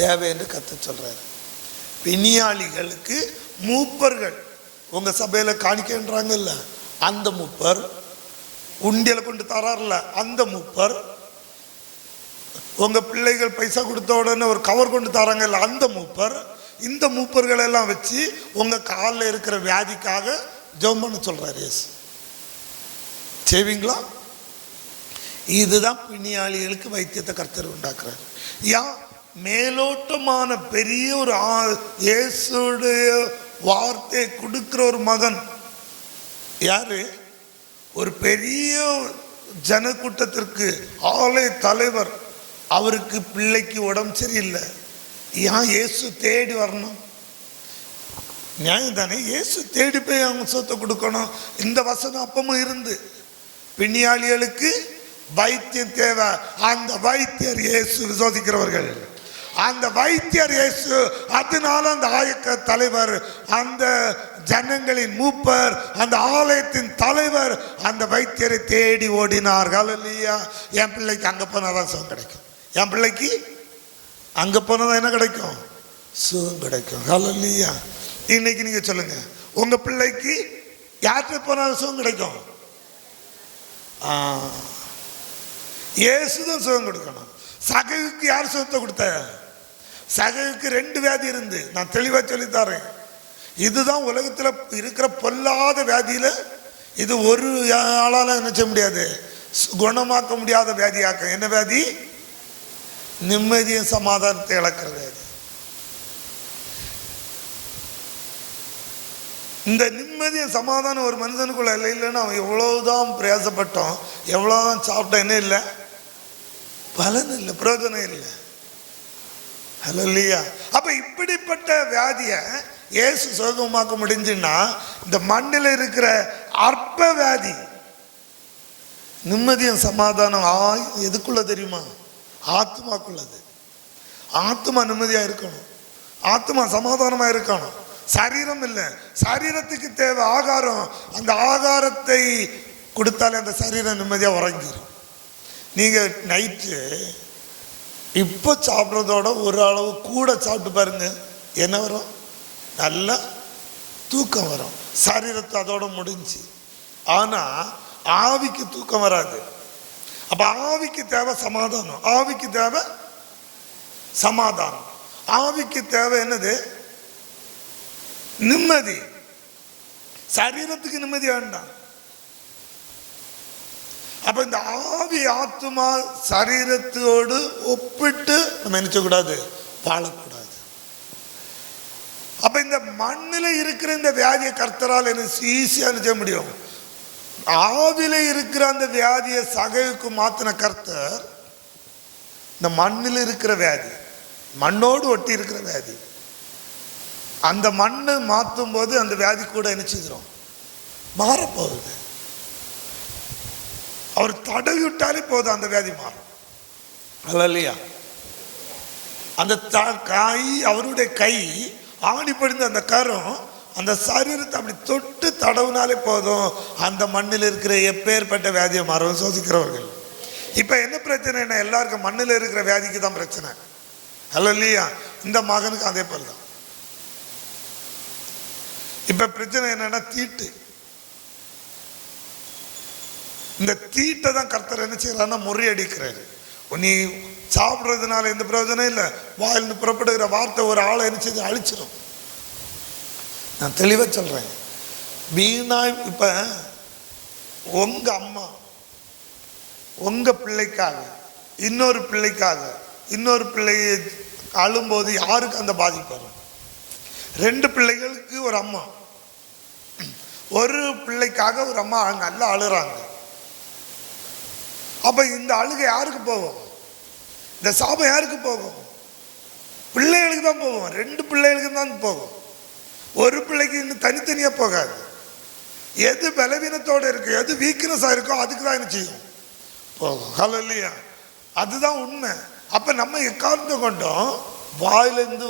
தேவை என்று கர்த்தர் சொல்றார். பிணியாளிகளுக்கு மூப்பர்கள், உங்க சபையில காணிக்கின்றாங்கல்ல, அந்த மூப்பர், உண்டியலை கொண்டு தரார்ல அந்த மூப்பர், உங்க பிள்ளைகள் பைசா கொடுத்த உடனே ஒரு கவர் கொண்டு தராங்கல்ல அந்த மூப்பர், இந்த மூப்பர்கள் எல்லாம் வச்சு உங்க காலில் இருக்கிற வியாதிக்காக ஜெபம் பண்ண சொல்றாரு இயேசு. செய்வீங்களா? இதுதான் பிணியாளிகளுக்கு வைத்தியத்தை கர்த்தர் உண்டாக்குறாரு. மேலோட்டமான பெரிய ஒரு இயேசுடைய வார்த்தை கொடுக்கிற ஒரு மகன் யாரு? ஒரு பெரிய ஜனக்கூட்டத்திற்கு ஆலய தலைவர், அவருக்கு பிள்ளைக்கு உடம்பு சரியில்லை. ஏன் இயேசு தேடி வரணும்? நியாயம் தானே? இயேசு தேடி போய் அவங்க சொத்தை கொடுக்கணும். இந்த வசனம் அப்பமும் இருந்து பிணியாளிகளுக்கு வைத்தியம் தேவை. அந்த வைத்தியர் இயேசு. விசுவாசிக்கிறவர்கள், அந்த வைத்தியர் இயேசு. அதனால அந்த ஆயக்க தலைவர், அந்த ஜனங்களின் மூப்பர், அந்த ஆலயத்தின் தலைவர் அந்த வைத்தியரை தேடி ஓடினார். ஹல்லேலூயா. என் பிள்ளைக்கு அங்க போனாதான் சுகம் கிடைக்கும். என் பிள்ளைக்கு அங்க போனதான் என்ன கிடைக்கும்? சுகம் கிடைக்கும். ஹல்லேலூயா. இன்னைக்கு நீங்க சொல்லுங்க, உங்க பிள்ளைக்கு யார்கிட்ட போனாலும் சுகம் கிடைக்கும்? இயேசுதான் சுகம் கொடுக்கணும். சகைவுக்கு யார் சுகத்தை கொடுத்த? சகைவுக்கு 2 வியாதி இருந்து, நான் தெளிவா சொல்லித்தரேன். இதுதான் உலகத்துல இருக்கிற பொல்லாத வியாதியில இது ஒரு ஆளால என்ன செய்ய முடியாது, குணமாக்க முடியாத வியாதியாக்க. என்ன வியாதி? நிம்மதியும் சமாதானத்தை இழக்கிற வியாதி. இந்த நிம்மதியும் சமாதானம் ஒரு மனிதனுக்குள்ள இல்லை. இல்லைன்னா அவன் எவ்வளவுதான் பிரயாசப்பட்டோம், எவ்வளவுதான் சாப்பிட்டோம், என்ன இல்லை, பலன் இல்லை, பிரயோஜனம் இல்லை. ஹல்லேலூயா. அப்ப இப்படிப்பட்ட வியாதிய இயேசு சுகமாக்க முடிஞ்சுன்னா, இந்த மண்ணில் இருக்கிற அற்ப வியாதி நிம்மதியும் சமாதானம் எதுக்குள்ள தெரியுமா? ஆத்மாக்குள்ளது. ஆத்மா நிம்மதியா இருக்கணும், ஆத்மா சமாதானமா இருக்கணும். சரீரம் இல்லை. சரீரத்துக்கு தேவை ஆகாரம். அந்த ஆகாரத்தை கொடுத்தாலே அந்த சரீரம் நிம்மதியா உறங்கிடும். நீங்க நைட்டு இப்போ சாப்பிட்றதோட ஒரு அளவு கூட சாப்பிட்டு பாருங்க, என்ன வரும்? நல்லா தூக்கம் வரும். சரீரத்தை அதோட முடிஞ்சு. ஆனா ஆவிக்கு தூக்கம் வராது. அப்ப ஆவிக்கு தேவை சமாதானம். ஆவிக்கு தேவை சமாதானம். ஆவிக்கு தேவை என்னது? நிம்மதி. சரீரத்துக்கு நிம்மதி வேண்டாம். அப்ப இந்த ஆவி ஆத்மா சரீரத்தோடு ஒப்பிட்டு நம்ம நினைச்ச கூடாது, வாழக்கூடாது. அப்ப இந்த மண்ணில் இருக்கிற இந்த வியாதியை கர்த்தரால் என்ன ஈஸியா செய்ய முடியும்? ஆவில இருக்கிற அந்த வியாதியை சகைவுக்கு மாத்தின கர்த்தர் இந்த மண்ணில் இருக்கிற வியாதி, மண்ணோடு ஒட்டி இருக்கிற வியாதி, அந்த மண்ணை மாற்றும் போது அந்த வியாதி கூட என்ன செய்கிறோம்? மாறப்போகுது. அவர் தடவி விட்டாலே போதும், அந்த வியாதி மாறும். அல்லையா? அந்த கை, அவருடைய கை ஆணி படிந்த அந்த கரம் அந்த சரீரத்தை அப்படி தொட்டு தடவுனாலே போதும், அந்த மண்ணில் இருக்கிற எப்பேற்பட்ட வியாதியை மாறும். சோசிக்கிறவர்கள் இப்ப என்ன பிரச்சனைனா, எல்லாருக்கும் மண்ணில் இருக்கிற வியாதிக்கு தான் பிரச்சனை. அல்லையா? இந்த மகனுக்கு அதே போல தான். இப்ப பிரச்சனை என்னன்னா தீட்டு. இந்த தீட்டை தான் கர்த்தர் என்ன செய்யறாருன்னா முறியடிக்கிறாரு. நீ சாப்பிட்றதுனால எந்த பிரயோஜனம் இல்லை. வாயிலிருந்து புறப்படுகிற வார்த்தை ஒரு ஆளை என்ன செய்து அழிச்சிடும். நான் தெளிவா சொல்றேன். வீணாய் இப்ப உங்க அம்மா உங்க பிள்ளைக்காக இன்னொரு பிள்ளைக்காக இன்னொரு பிள்ளையை அழும்போது யாருக்கு அந்த பாதிப்பு வரும்? 2 பிள்ளைகளுக்கு ஒரு அம்மா, ஒரு பிள்ளைக்காக ஒரு அம்மா நல்லா அழுறாங்க. அப்ப இந்த அழுகை யாருக்கு போகும்? இந்த சாபம் யாருக்கு போகும்? பிள்ளைகளுக்கு தான் போகும். 2 பிள்ளைகளுக்கு தான் போகும். ஒரு பிள்ளைக்கு இன்னும் தனித்தனியா போகாது. எது பலவீனத்தோட இருக்கு, எது வீக்னஸா இருக்கோ அதுக்கு தான் என்ன செய்யும், போகும். ஹல்லேலூயா. அதுதான் உண்மை. அப்ப நம்ம எக்காரணத்தை கொண்டோம் வாயிலிருந்து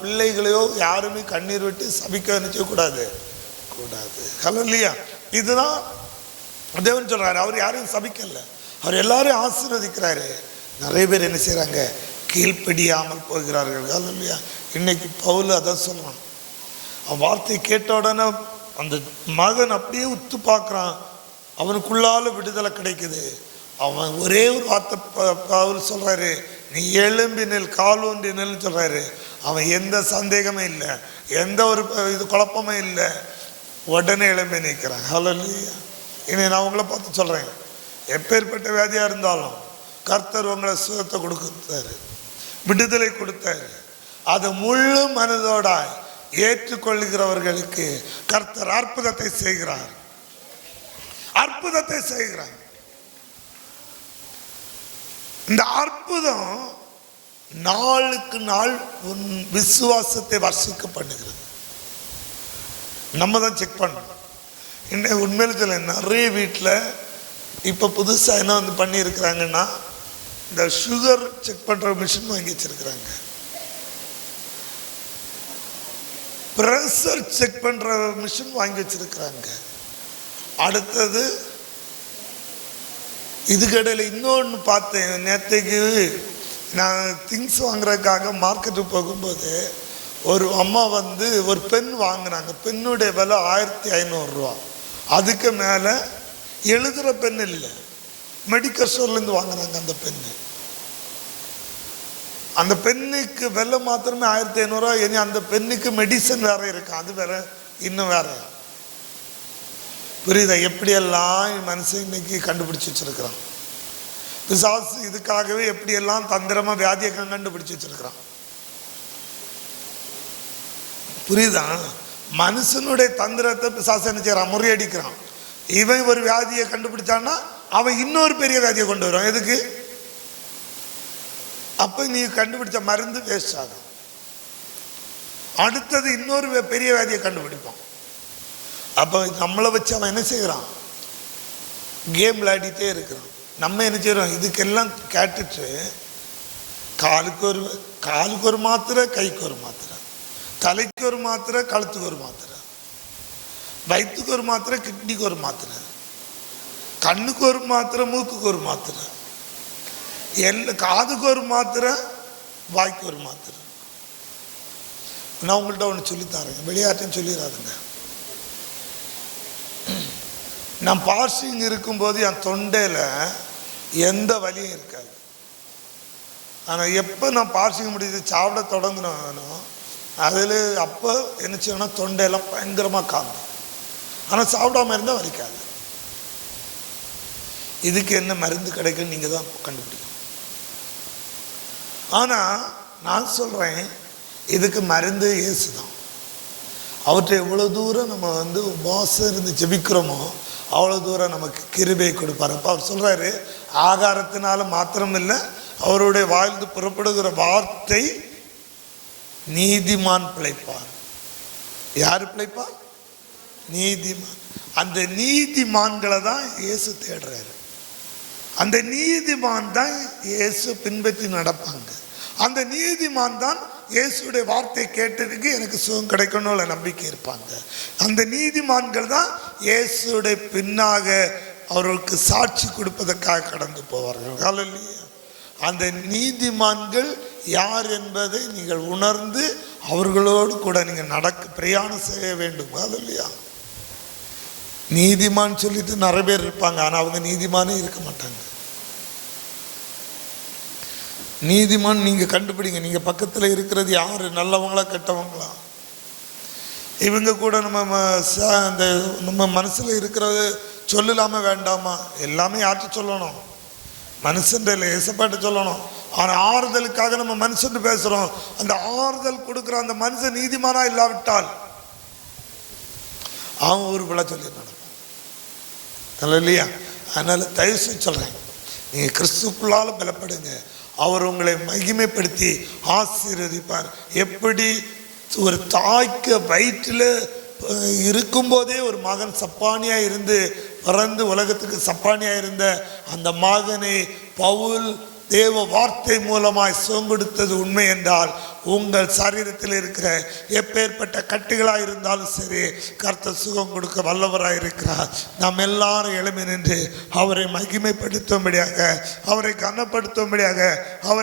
பிள்ளைகளையோ யாருமே கண்ணீர் விட்டு சபிக்க நினைச்ச கூடாது. ஹல்லேலூயா. இதுதான் தேவன் சொல்றாரு. அவர் யாரையும் சபிக்கல, அவர் எல்லாரையும் ஆசீர்வதிக்கிறாரு. நிறைய பேர் என்ன செய்யறாங்க, கீழ்ப்படியாமல் போகிறார்கள். ஹல்லேலூயா. இன்னைக்கு பவுல் அதான் சொல்றான். அவன் வார்த்தையை கேட்ட உடனே அந்த மகன் அப்படியே உத்து பார்க்குறான். அவனுக்குள்ளால விடுதலை கிடைக்குது. அவன் ஒரே ஒரு வார்த்தை பவுல் சொல்றாரு, நீ எழும்பி நெல், கால் ஊன்றி நெல்னு சொல்றாரு. அவன் எந்த சந்தேகமே இல்லை, எந்த ஒரு இது குழப்பமே இல்லை, உடனே எழும்பி நிற்கிறான். ஹல்லேலூயா. இனி நான் உங்களை பார்த்து சொல்றேன், எப்பேற்பட்ட வியாதியா இருந்தாலும் கர்த்தர் உங்களை சுகத்தை கொடுத்தாரு, விடுதலை கொடுத்தாரு. அதை முழு மனதோட ஏற்றுக்கொள்கிறவர்களுக்கு கர்த்தர் அற்புதத்தை செய்கிறார். அற்புதத்தை செய்கிறார். இந்த அற்புதம் நாளுக்கு நாள் உன் விசுவாசத்தை வர்ஷிக்க பண்ணுகிறது. நம்ம தான் செக் பண்ணணும். இன்னும் உண்மையில சொல்ல, நிறைய வீட்டில் இப்போ புதுசாக என்ன வந்து பண்ணியிருக்கிறாங்கன்னா, இந்த சுகர் செக் பண்ணுற மிஷின் வாங்கி வச்சிருக்கிறாங்க. பிரஷர் செக் பண்ற மிஷின் வாங்கி வச்சிருக்கிறாங்க. அடுத்தது இதுக்கடையில் இன்னொன்று பார்த்தேன். நேற்றுக்கு நான் திங்ஸ் வாங்குறதுக்காக மார்க்கெட்டுக்கு போகும்போது ஒரு அம்மா வந்து ஒரு பென் வாங்கினாங்க. பெண்ணுடைய விலை 1500 ரூபா. அதுக்கு மேலே எழுதுகிற பென் இல்லை, மெடிக்கல் ஸ்டோர்லேருந்து வாங்கினாங்க அந்த பெண்ணு. அந்த பெண்ணுக்கு விலை மாத்திரமே 1500 ரூபா. இனி அந்த பெண்ணுக்கு மெடிசன் வேற இருக்கு, அது வேற, இன்னும் வேற. புரியுதா? எப்படியெல்லாம் மனுஷன் இன்னைக்கு கண்டுபிடிச்சு வச்சிருக்கிறான். பிசாசு இதுக்காகவே எப்படியெல்லாம் தந்திரமா வியாதியை கண்டுபிடிச்சு வச்சிருக்கிறான். புரியுதா? மனுஷனுடைய தந்திரத்தை பிசாசு என்ன செய்யறான், முறியடிக்கிறான். இவன் ஒரு வியாதியை கண்டுபிடிச்சான்னா அவன் இன்னொரு பெரிய வியாதியை கொண்டு வருவான். எதுக்கு? அப்ப நீ கண்டுபிடிச்ச மருந்து வேஸ்ட் ஆகும். அடுத்தது இன்னொரு பெரிய வியாதியை கண்டுபிடிப்பான். அப்ப நம்மளை வச்சு அவன் என்ன செய்யறான், கேம் விளையாடிட்டே இருக்கிறான். நம்ம என்ன செய்யறோம், இதுக்கெல்லாம் கேட்டுட்டு காலுக்கு ஒரு மாத்திரை, கைக்கு ஒரு மாத்திரை, தலைக்கு ஒரு மாத்திரை, கழுத்துக்கு ஒரு மாத்திரை, வயிற்றுக்கு ஒரு மாத்திரை, கிட்னிக்கு ஒரு மாத்திரை, கண்ணுக்கு ஒரு மாத்திரை, மூக்குக்கு ஒரு மாத்திரை, காதுக்கு ஒரு மாத்திரை, வாய்க்கு ஒரு மாத்திரை. நான் உங்கள்கிட்ட ஒன்று சொல்லித்தாரேன், வெளியாட்டையும் சொல்லிடாதுங்க. நான் பாஸ்டிங் இருக்கும்போது என் தொண்டையில் எந்த வலியும் இருக்காது. ஆனால் எப்போ நான் பாஸ்டிங் முடிஞ்சு சாப்பிட தொடங்கினோ அதில் அப்போ என்ன செய்யணும்னா தொண்டையெல்லாம் பயங்கரமாக காணும். ஆனால் சாப்பிடாம இருந்தால் வலிக்காது. இதுக்கு என்ன மருந்து கிடைக்குன்னு நீங்கள் தான் கண்டுபிடிக்கணும். ஆனால் நான் சொல்கிறேன், இதுக்கு மருந்து இயேசு தான். அவற்றை எவ்வளோ தூரம் நம்ம வந்து உபவாசம் இருந்து ஜெபிக்கிறோமோ அவ்வளோ தூரம் நமக்கு கிருபை கொடுப்பார். அப்போ அவர் சொல்கிறாரு, ஆகாரத்தினால மாத்திரம் இல்லை, அவருடைய வாழ்ந்து புறப்படுகிற வார்த்தை நீதிமான் பிழைப்பார். யாரு பிழைப்பார்? நீதிமான். அந்த நீதிமான்களை தான் இயேசு தேடுறாரு. அந்த நீதிமான் தான் இயேசு பின்பற்றி நடப்பாங்க. அந்த நீதிமான் தான் இயேசுடைய வார்த்தை கேட்டதுக்கு எனக்கு சுகம் கிடைக்கணும்ல நம்பிக்கை இருப்பாங்க. அந்த நீதிமான்கள் தான் இயேசுடைய பின்னாக அவர்களுக்கு சாட்சி கொடுப்பதற்காக கடந்து போவார்கள். ஹல்லேலூயா. அந்த நீதிமான்கள் யார் என்பதை நீங்கள் உணர்ந்து அவர்களோடு கூட நீங்கள் பிரயாணம் செய்ய வேண்டும். ஹல்லேலூயா. நீதிமான் சொல்லிட்டு நிறைய பேர் இருப்பாங்க, ஆனால் அவங்க நீதிமானே இருக்க மாட்டாங்க. நீதிமான் நீங்க கண்டுபிடிங்க. நீங்க பக்கத்தில் இருக்கிறது யாரு, நல்லவங்களா கெட்டவங்களா? இவங்க கூட நம்ம மனசுல இருக்கிறது சொல்லலாம வேண்டாமா? எல்லாமே யார்கிட்ட சொல்லணும்? மனுஷன் ஏசப்பாட்ட சொல்லணும். ஆனா ஆறுதலுக்காக நம்ம மனுஷன் பேசுறோம். அந்த ஆறுதல் கொடுக்குற அந்த மனுஷன் நீதிமானா இல்லாவிட்டால் அவன் ஊர் பிள்ளை சொல்லி நடப்பான். இல்லையா? அதனால தயவு செஞ்சு சொல்றேன், நீங்க கிறிஸ்துக்குள்ளால பலப்படுங்க. அவர் உங்களை மகிமைப்படுத்தி ஆசீர்வதிப்பார். எப்படி ஒரு தாய்க்கு வயிற்றில் இருக்கும்போதே ஒரு மகன் சப்பானியா இருந்து பிறந்து உலகத்துக்கு சப்பானியா இருந்த அந்த மகனை பவுல் தேவ வார்த்தை மூலமாய் சுகம் கொடுத்தது உண்மை என்றால், உங்கள் சரீரத்தில் இருக்கிற எப்பேற்பட்ட கட்டுகளாக இருந்தாலும் சரி, கர்த்தர் சுகம் கொடுக்க வல்லவராக இருக்கிறார். நாம் எல்லாரும் எழும்பி நின்று அவரை மகிமைப்படுத்தும்படியாக, அவரை கனப்படுத்தும்படியாக, அவரை